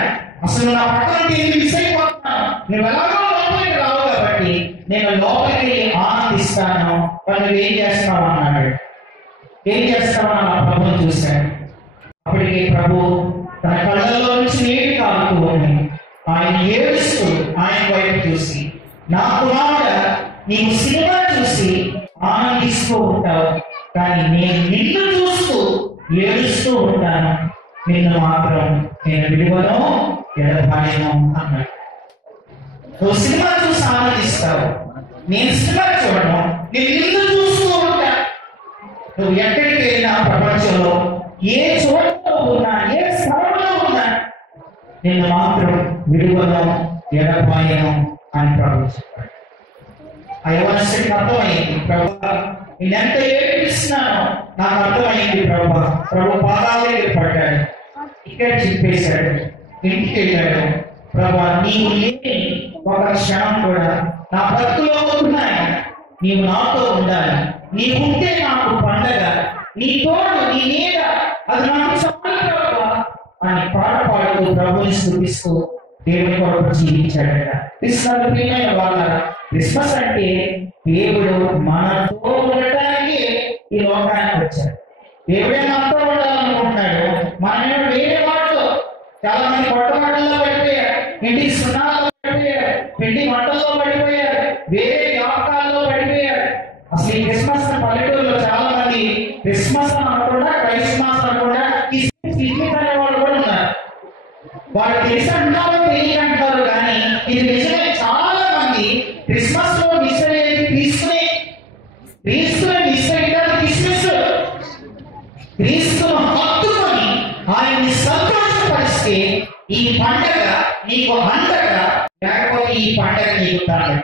అసలు నా పక్కన మిస్ అయిపోతున్నాను, నువ్వు ఎలాగో లోపలికి రావు కాబట్టి నేను లోపలికి ఆనందిస్తాను. నువ్వు ఏం చేస్తావు అన్నాడు. ఏం చేస్తావు నా ప్రభుని చూశాడు. అప్పటికి ప్రభు తన కళ్ళల్లో నుంచి నీటి కాలుతూ ఉంది. ఆయన ఏడుస్తూ ఆయన వైపు చూసి, నా కుమారుడా నీవు సినిమా చూసి ఆనందిస్తూ ఉంటావు, కానీ నేను నిన్ను చూస్తూ ఏడుస్తూ ఉంటాను, నిన్ను మాత్రం నేను విడువను ఎడబాయను అన్నాడు. నువ్వు సినిమా చూసి ఆనందిస్తావు, నేను సినిమా చూడను, నేను నిన్ను చూస్తూ ఉంటా. నువ్వు ఎక్కడికి వెళ్ళినా ప్రపంచంలో ఏ చోటలో ఉన్నా, ఏ స్థలంలో ఉన్నా, నిన్ను మాత్రం విడువను ఎడబాయను అని ప్రభు చెప్పాడు. ఆ యవనస్తుడికి అర్థమైంది, ప్రభా నేనెంత ఏడిపిస్తున్నానో నాకు అర్థమైంది ప్రభా. ప్రభు పాదాల దగ్గర పడ్డాడు, ఇక్కడ చెప్పేశాడు, ఇంటికి వెళ్ళాడు. ప్రభా నీవు లేని ఒక క్షణం కూడా నా బ్రతుకులో ఉంటున్నాయి, నీవు నాతో ఉండాలి, నీవు ఉంటే నాకు పండగ, నీ తోడు నీ నీడ అది నాకు చాలు ప్రభా అని పాట పాడుతూ ప్రభుని స్తుతిస్తూ దేవుని కొరకు జీవించాడట. క్రిస్మస్ అంటే దేవుడు మనతో ఉండటానికి ఈ లోకానికి వచ్చాడు. దేవుడే మనతో ఉండాలనుకుంటున్నాడు. మనమే వేరే వాటిలో చాలా మంది కొట్టమాటల్లో పడిపోయారు, ఇంటికి సున్నాల్లో పడిపోయారు, పిండి మంటల్లో పడిపోయారు, వేరే వ్యాపకాల్లో పడిపోయారు. అసలు ఈ క్రిస్మస్ పల్లెటూరులో చాలా మంది క్రిస్మస్ అనకుండా క్రైస్మస్ అనకుండా క్రిస్మస్ అనే వాళ్ళు కూడా ఉన్నారు. వాళ్ళు తెలిసి అంటారు తెలియకంటారు, కానీ ఇది నిజమే. చాలా మంది క్రిస్మస్ లో మిస్ అయ్యేది తీసుకుని మిస్ అయ్యారు. క్రీస్తును హత్తుకొని ఆయన్ని సంతోషపరిస్తే ఈ పండగ నీకు అండగా, లేకపోతే ఈ పండగ నీకు దండగ.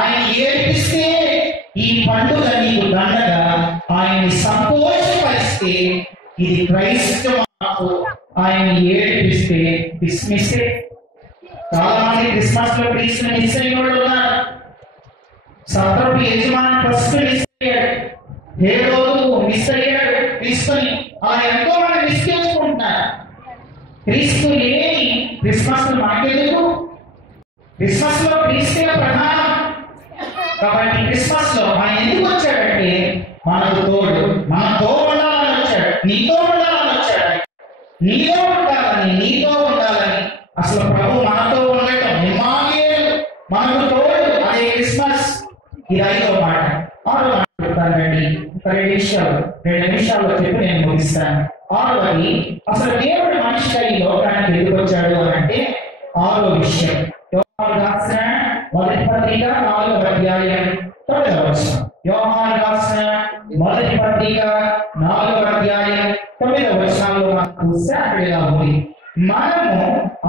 ఆయన ఏడిపిస్తే ఈ పండుగ నీకు దండగా, ఆయన్ని సంతోషపరిస్తే ఇది క్రైస్తవ. ఆయన ఏడిపిస్తే డిస్మిస్సే. చాలా మంది క్రిస్మస్ లో క్రీస్తుని మిస్ అయిన వాళ్ళు ఉన్నారు. సత్రపు యజమాని ఫస్ట్ మిస్ అయ్యాడు, ఏ రోజు మిస్ అయ్యాడు క్రీస్తుని. అలా ఎంతో మంది మిస్ చేసుకుంటున్నారు. క్రీస్తు లేని క్రిస్మస్ మాకెందుకు? క్రిస్మస్ లో క్రీస్తే ప్రధానం కాబట్టి క్రిస్మస్ లో ఆయన ఎందుకు వచ్చాడంటే మనకు తోడు, మనతో ఉండాలని వచ్చాడు, నీతో ఉండాలని వచ్చాడు, నీలో ఉండాలని, నీతో ఉండాలని. అసలు ప్రభు మనతో ఉండటం నిమ్మాగేలు, మనకు తోడు, అదే క్రిస్మస్. ఇది 5వ మాట. 6వ మాట చెప్తానండి, ఒక 2 నిమిషాల్లో చెప్పి నేను ముగిస్తాను. 6వది, అసలు దేవుడు మనిషిగా ఈ లోకానికి ఎందుకు వచ్చాడు అని అంటే 6వ విషయం. యోహాను రాసిన మొదటి పత్రిక 4వ అధ్యాయం 9వ వచనం. యోహాను రాసిన మొదటి పత్రిక 4వ అధ్యాయం 9వ వచనంలో మనం చూస్తే అక్కడ ఇలా ఉంది, మనము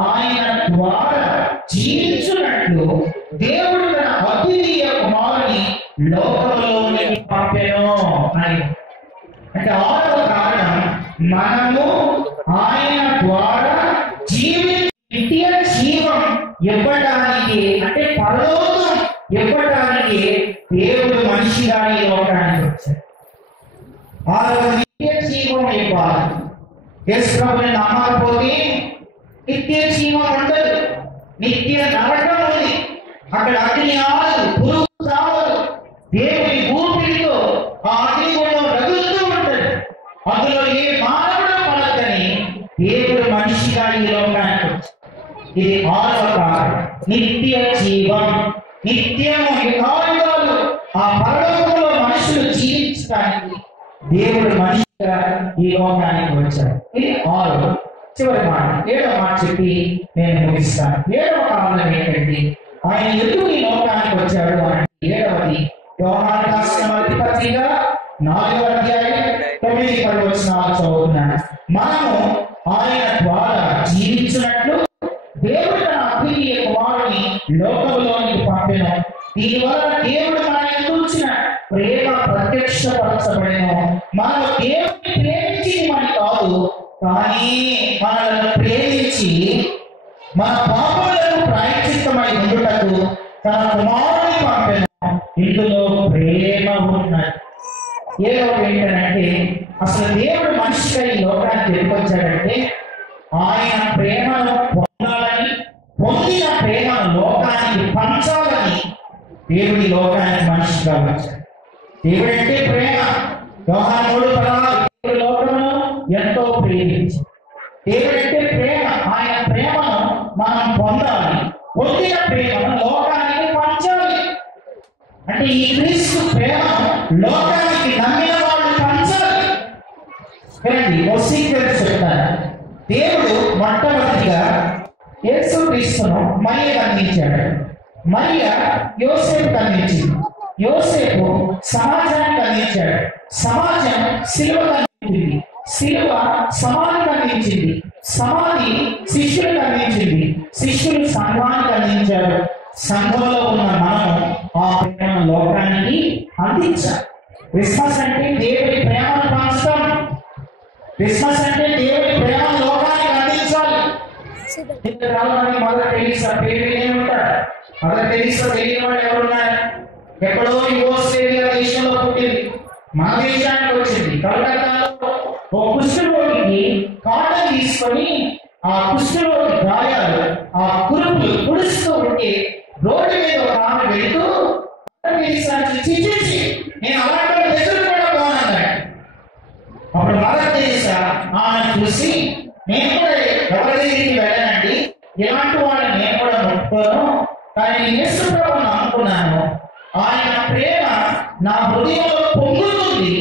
ఆయన ద్వారా జీవించున్నట్లు దేవుడు తన అద్వితీయ కుమారుని లోకంలోనికి పంపెను అని. అంటే 6వ కారణం, మనము ఆయన ద్వారా నిత్య జీవం ఇవ్వడానికి, అంటే పరలోకం ఇవ్వడానికి దేవుడు మనిషిగా ఈ లోకానికి వచ్చాడు. 6వ నిత్య జీవం ఇవ్వాలి. యేసు ప్రభువుని నమ్మకపోతే నిత్య జీవం ఉండదు, నిత్య నరకం ఉంది. అక్కడ అగ్ని ఆడదు, పురుగు చావదు, దేవుని ఊపిరితో ఆ అగ్నిగుండం రగులుతూ ఉంటుంది. అందులో ఏ మానవుడు పడదని దేవుడు మనిషిగా ఈ లోకానికి వచ్చాడు. ఇది 6వ కారణం, నిత్య జీవం. నిత్యము యుగాలు ఆ పరలోకంలో మనుషులు జీవించడానికి దేవుడు మనిషిగా ఈ లోకానికి వచ్చాడు. ఇది 6. చివరి మాట, 7వ మాట చెప్పి నేను ముగిస్తాను. 7వ కారణం ఏంటంటే ఆయన ఎందుకు ఈ లోకానికి వచ్చాడు అంటే 7వది, యోహాను రాసిన మొదటి పత్రిక 4వ అధ్యాయం 9-10 వచనాలు చదువుతున్నాను. మనము ఆయన ద్వారా జీవించినట్లు దేవుడు తన అద్వితీయ కుమారుని లోకంలోనికి పంపెను. దీనివల్ల దేవుడు మన యందు ఉంచిన ప్రేమ ప్రత్యక్షపరచబడెను. మనం దేవుడిని ప్రేమించింది కాదు, కానీ మనల్ని ప్రేమించి మన పాపములకు ప్రాయశ్చిత్తమై ఉండుటకు తన కుమారుని పంపెను. ఇందులో ప్రేమ ఉన్నది. ఏదో ఏంటంటే అసలు దేవుడు మనిషిగా ఈ లోకానికి ఎదుకొచ్చాడంటే ఆయన ప్రేమను పొందాలని, పొందిన ప్రేమను లోకానికి పంచాలని దేవుడి లోకానికి మనిషిగా వచ్చాడు. దేవుడు అంటే ప్రేమ. యోహాను 3:16 దేవుడు లోకమును ఎంతో ప్రేమించి. దేవుడు అంటే ప్రేమ. ఆయన ప్రేమను మనం పొందాలి, పొందిన ప్రేమను లోకానికి పంచాలి. అంటే ఈ క్రీస్తు ప్రేమ లోకానికి నమ్మిన వాళ్ళు పంచాలి. ఓ సీక్రెట్ చెప్తారు. దేవుడు మొట్టమొదటిగా యేసు క్రీస్తును మరియకు అందించాడు. మరియ యోసేపుకు అందించింది. యోసేపు సమాజానికి అందించాడు. సమాజం శిలువకు అందించింది. శిలువ సమాధికి అందించింది. సమాధి శిష్యులకు అందించింది. శిష్యులు సంఘానికి అందించారు. సంఘంలో ఉన్న మనము ఆ ప్రేమను లోకానికి అందించాలి. క్రిస్మస్ అంటే దేవుడి ప్రేమను పంచడం. క్రిస్మస్ అంటే దేవుడి ప్రేమను లోకానికి అందించాలి. మదర్ టెరిసా పేరు ఉంటాడు. మదర్ టెరిసా తెలియని వాళ్ళు ఎవరున్నారు? ఎక్కడో యుగోస్లేవియా దేశంలో పుట్టింది, మన దేశానికి వచ్చింది. కలకత్తాలో ఒక కుష్ఠరోగికి కాటన్ తీసుకొని ఆ కుష్ఠరోగి గాయాలు, ఆ కురుపులు పుడుస్తూ ఉంటే రోడ్డు మీద ఒక ఆమె వెళ్తూ చిచ్చి నేను అలాంటి దగ్గర కూడా పోనన్నాడు. అప్పుడు మదర్ టెరిసా ఆమె చూసి, నేను కూడా ఎవరి దగ్గరికి వెళ్ళనండి, ఇలాంటి వాళ్ళని నేను కూడా ముట్టుకోను, కానీ యేసు ప్రభువును నమ్ముకున్నాను, ఆయన ప్రేమ నా హృదయంలో పొంగుతుంది,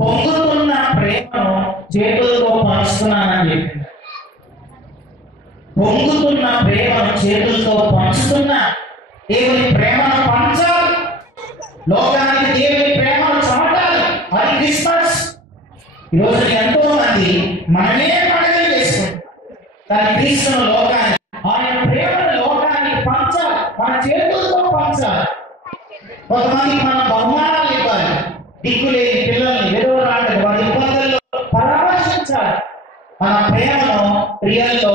పొంగుతున్న ప్రేమను చేతులతో పంచుతున్నానని చెప్పింది. పొంగుతున్న ప్రేమను చేతులతో పంచుతున్నా. దేవుని ప్రేమను పంచాలి, లోకానికి దేవుని ప్రేమను చాటాలి. అది క్రిస్మస్. ఈరోజు ఎంతో మంది మనమే పండుగ చేసుకుంటాం, కానీ క్రీస్తును లోకానికి, ఆయన ప్రేమను లోకానికి పంచాలి, మన చేతులతో పంచాలి. కొంతమందికి మనం బహుమానాలు ఇవ్వాలి, దిక్కులేని పిల్లల్ని విధవరాంటి వారి ఇబ్బందుల్లో పరామర్శించాలి. మన ప్రేమను ప్రియంలో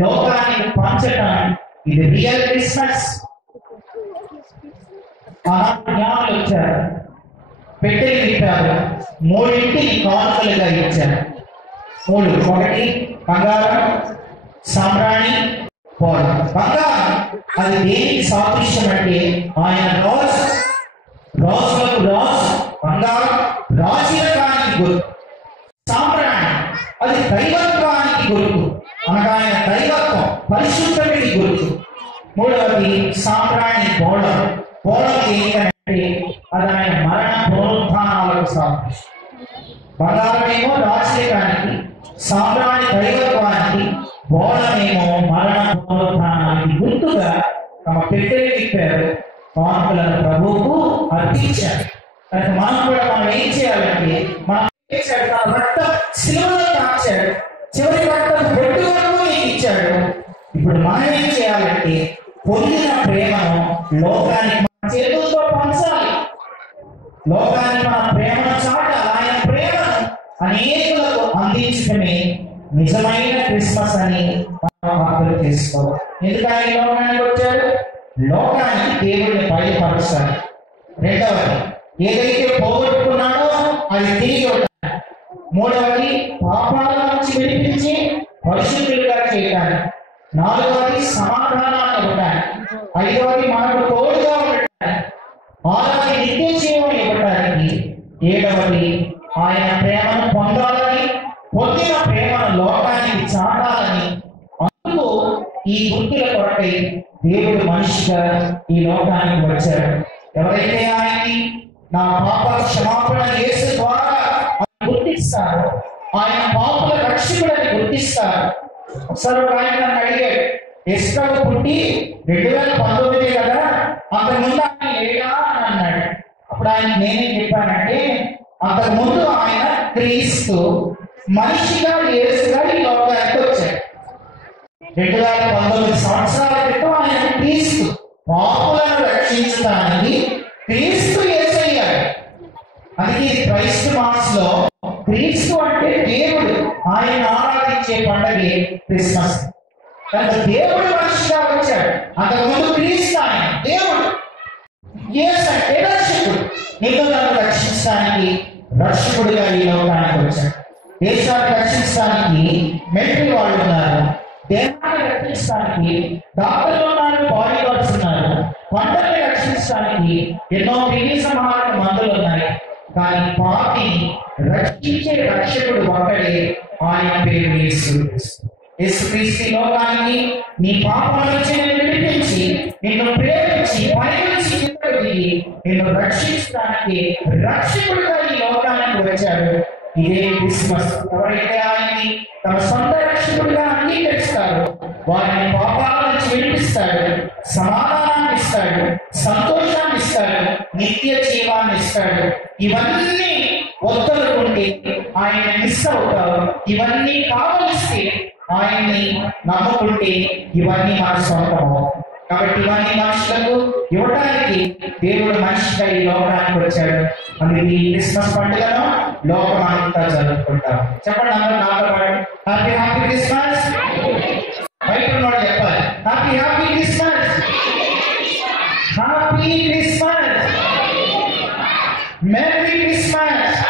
లోకానికి పంచటం, ఇది రియల్ క్రిస్మస్. జ్ఞానులు వచ్చారు, పెట్టెలు విప్పారు, 3 కానుకలుగా ఇచ్చారు. 3, 1 బంగారం, సాంబ్రాణి, పోలం. బంగారం అది దేనికి సాదృశ్యం అంటే ఆయన రాజులకు రాజు, బంగారం రాజీలకానికి గుర్తు. సాంబ్రాణి అది దైవత్వానికి గుర్తు, అనగా ఆయన దైవత్వం పరిశుద్ధతకి గుర్తు. 3వది సాంబ్రాణి పోలం. పోలం ఏంటంటే అది ఆయన మరణ పునరుత్థానాలకు సాదృశ్యం. బంగారమేమో రాజీలకానికి, సాంబ్రాణి దైవత్వానికి, పోలమేమో మరణ పునరుత్థానానికి గుర్తుగా తమ పెట్టెలు విప్పారు, కానుకలను ప్రభువుకు అర్పించారు. కనుక మనం ఏం చేయాలంటే, మనం తన రక్తం శిలువలో కాచాడు, చివరి రక్తం బొట్టు వరకు నీకు ఇచ్చాడు. ఇప్పుడు మనం ఏం చేయాలంటే, పొందిన ప్రేమను లోకానికి మన చేతులతో పంచాలి, లోకానికి మన ప్రేమను చాటాలి. ఆయన ప్రేమను అనేకులకు అందించడమే నిజమైన క్రిస్మస్ అని మనం అర్థం చేసుకోవాలి. ఎందుకు ఆయన లోకానికి వచ్చాడు? లోకానికి దేవుడిని బయలుపరుస్తాడు. 2వది ఏదైతే పోగొట్టుకున్నాడో అది తిరిగి ఉంటాడు. 3వది పాపాల నుంచి విడిపించి పరిశుద్ధులుగా చేయటానికి. 4వది సమాధానాన్ని ఇవ్వటానికి. 5వది మనకు తోడుగా ఉండటానికి. 6వది నిత్య జీవం ఇవ్వటానికి. 7వది ఆయన ప్రేమను పొందాలని, పొందిన ప్రేమను లోకానికి చాటాలని. అందుకు ఈ గుర్తుల కొరకై దేవుడు మనిషిగా ఈ లోకానికి వచ్చాడు. ఎవరైతే ఆయన్ని నా పాపాల క్షమాపణ యేసు ద్వారా గుర్తిస్తారు, ఆయన పాపుల రక్షకుడని గుర్తిస్తారు. ఒకసారి ఆయన నన్ను అడిగాడు, యేసు పుట్టి 2019 కదా, అంతకుముందు ఆయన లేడా అని అన్నాడు. అప్పుడు ఆయన నేనేం చెప్పానంటే, అంతకుముందు ఆయన క్రీస్తు మనిషిగా యేసుగా ఈ లోకానికి వచ్చాడు. 2019 సంవత్సరాల క్రితం ఆయన క్రీస్తు పాపులను రక్షించడానికి క్రీస్తు యేసయ్యాడు. అందుకే క్రైస్ట్ మాస్ లో క్రీస్తు అంటే దేవుడు, ఆయన ఆరాధించే పండుగే క్రిస్మస్. కనుక దేవుడు మనిషిగా వచ్చాడు. అంతకుముందు క్రీస్తు ఆయన దేవుడు, యేసు అంటే రక్షకుడు. నిన్ను నన్ను రక్షించడానికి రక్షకుడిగా ఈ లోకానికి వచ్చాడు. దేశాన్ని రక్షించడానికి మిలిటరీ వాళ్ళు ఉన్నారు, దేహాన్ని రక్షించడానికి డాక్టర్లు ఉన్నారు, బాడీ గార్డ్స్ ఉన్నారు, పంటల్ని రక్షించడానికి ఎన్నో క్రిమి సంహారక మందులు ఉన్నాయి. కానీ పాపిని రక్షించే రక్షకుడు ఒక్కడే, ఆయన పేరు యేసు. యేసుక్రీస్తు లోకానికి నీ పాపాల నుంచి నిన్ను విడిపించి, నిన్ను ప్రేమించి, పైనుంచి కిందకు దిగి నిన్ను రక్షించడానికి రక్షకుడుగా ఈ లోకానికి వచ్చాడు. ఇదే క్రిస్మస్. ఎవరైతే ఆయన్ని తమ సొంత రక్షకుడిగా అంగీకరిస్తారో వారిని పాపాల నుంచి విడిపిస్తాడు, సమాధానాన్ని ఇస్తాడు, సంతోషాన్ని ఇస్తాడు, నిత్య జీవాన్ని ఇస్తాడు. ఇవన్నీ వద్దనుకుంటే ఆయన మిస్ అవుతారు. ఇవన్నీ కావలిస్తే ఆయన్ని నమ్ముకుంటే ఇవన్నీ మన సొంతము. కాబట్టి ఇవన్నీ మనుషులకు ఇవ్వడానికి దేవుడు మనిషిగా ఈ లోకానికి వచ్చాడు. అందుకే ఈ క్రిస్మస్ పండుగను లోకమంతా జరుపుకుంటాం. చెప్పండి అందరూ నాతో పాటు, హ్యాపీ హ్యాపీ క్రిస్మస్. బయట ఉన్నవాడు చెప్పాలి, happy happy Christmas, happy Christmas, merry Christmas.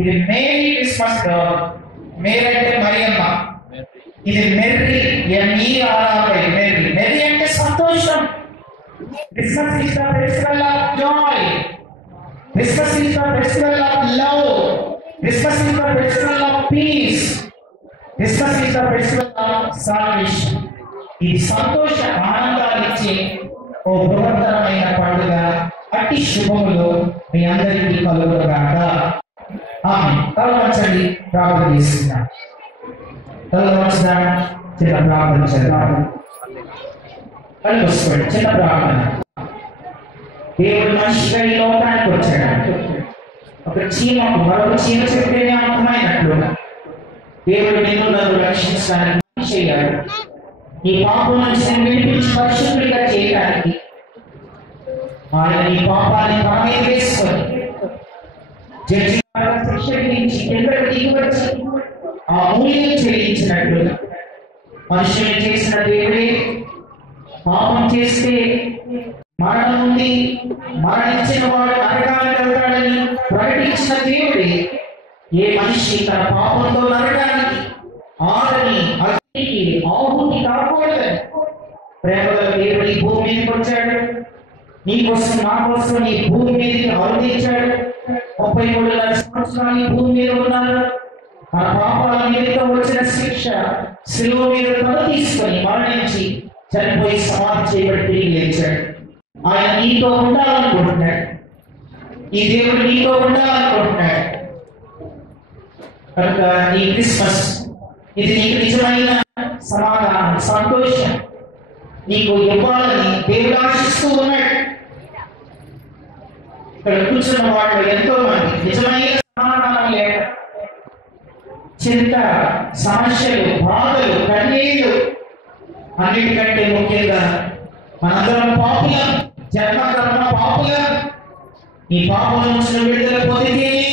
ఇది మేరీ క్రిస్మస్. మేరీ అంటే మరియమ్మ, ఇది మెర్రీ, MERRY, మెర్రీ. మెర్రీ అంటే సంతోషం. Christmas is the festival of joy, Christmas is the festival of love, Christmas is the festival of peace, Christmas is the festival of salvation. ఇది సంతోష ఆనందాలు ఇచ్చే ఓ బృహత్తరమైన పండుగ. అట్టి శుభములు మీ అందరికీ కలుగుగాక. ఆమేన్. తలవంచండి, ప్రార్థన చేస్తున్నాం. తలవంచగా చిన్న ప్రార్థన చేద్దాం. కళ్ళు మూసుకోండి, చిన్న ప్రార్థన. దేవుడు మనిషిగా ఈ లోకానికి వచ్చాడు. ఒక చీమకు మరొక చీమ చెప్తేనే అర్థమైనట్లు దేవుడు నిన్ను నన్ను రక్షించడానికి చేయాలి. ఈ పాపం నుంచి విడిపించి పరిశుద్ధుడిగా చేయడానికి ఆయన ఈ పాపాన్ని తన మీద వేసుకొని జడ్జి శిక్ష విధించి ఎక్కడ దిగివచ్చి ఆ మూల్యం చెల్లించినట్లు మనుషులు చేసిన దేవుడే పాపం చేస్తే మరణం నుండి మరణించిన వాడు నరకానికి వెళ్తాడని ప్రకటించిన దేవుడే ఏ మనిషి తన పాపంతో నరకానికి ఆరని అగ్నికి ఆహుతి కాకూడదని ప్రేమల దేవుడి భూమి మీదకి వచ్చాడు. నీ కోసం నా కోసం నీ భూమి మీదకి అవతరించాడు. 33 సంవత్సరాలు ఈ భూమి మీద ఉన్నారు. ఆ పాపాల నిమిత్తం వచ్చిన శిక్ష శిలువ మీద తల తీసుకొని మరణించి చనిపోయి సమాధి చేయబడి తిరిగి లేచాడు. ఆయన నీతో ఉండాలనుకుంటున్నాడు. ఈ దేవుడు నీతో ఉండాలనుకుంటున్నాడు. కనుక ఈ క్రిస్మస్ ఇది నీకు నిజమైన సమాధానం, సంతోషం నీకు ఇవ్వాలని దేవుడు ఆశిస్తూ ఉన్నాడు. ఇక్కడ కూర్చున్న వాళ్ళు ఎంతో మంది నిజమైన సమాధానం లేక చింత, సమస్యలు, బాధలు, కన్నీళ్లు, అన్నిటికంటే ముఖ్యంగా మనందరం పాపులం, జన్మకర్మ పాపులం. ఈ పాపం నుంచి విడుదల పొందితేనే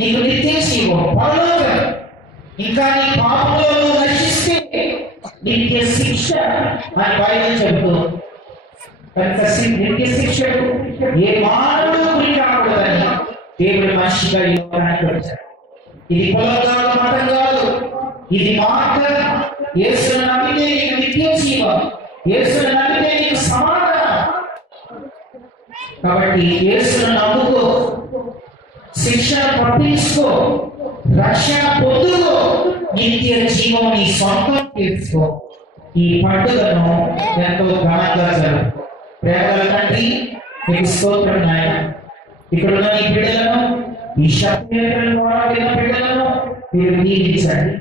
నీకు నిత్య జీవం, పరలోకం. ఇంకా నీ పాపంలో నశిస్తే నిత్య శిక్ష అని బైబిల్ చెబుతుంది. కనుక నిత్య శిక్షకు ఏ మానవుడు గురి కాకూడదని దేవుడు మనిషిగా ఈ లోకానికి వచ్చాడు. ఇది కులం కాదు, మతం కాదు, ఇది మార్గం. యేసును నమ్మితే నీకు నిత్య జీవం, యేసును నమ్మితే నీకు సమాధానం. కాబట్టి యేసును నమ్ముకో, శిక్షను తప్పించుకో, రక్షణ పొందుకో, నిత్య జీవం నీ సొంతం తీర్చుకో. ఈ పండుగను ఎంతో ఘనంగా జరుపుకో. ప్రేమల తండ్రి మీకు స్తోత్రం నాయన. ఇక్కడున్న ఈ బిడ్డలను, ఈ శక్తిని బిడ్డలను మీరు దీవించండి.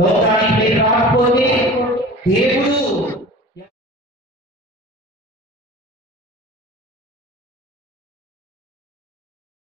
లోకానికి మీరు రాకపోతే దేవుడు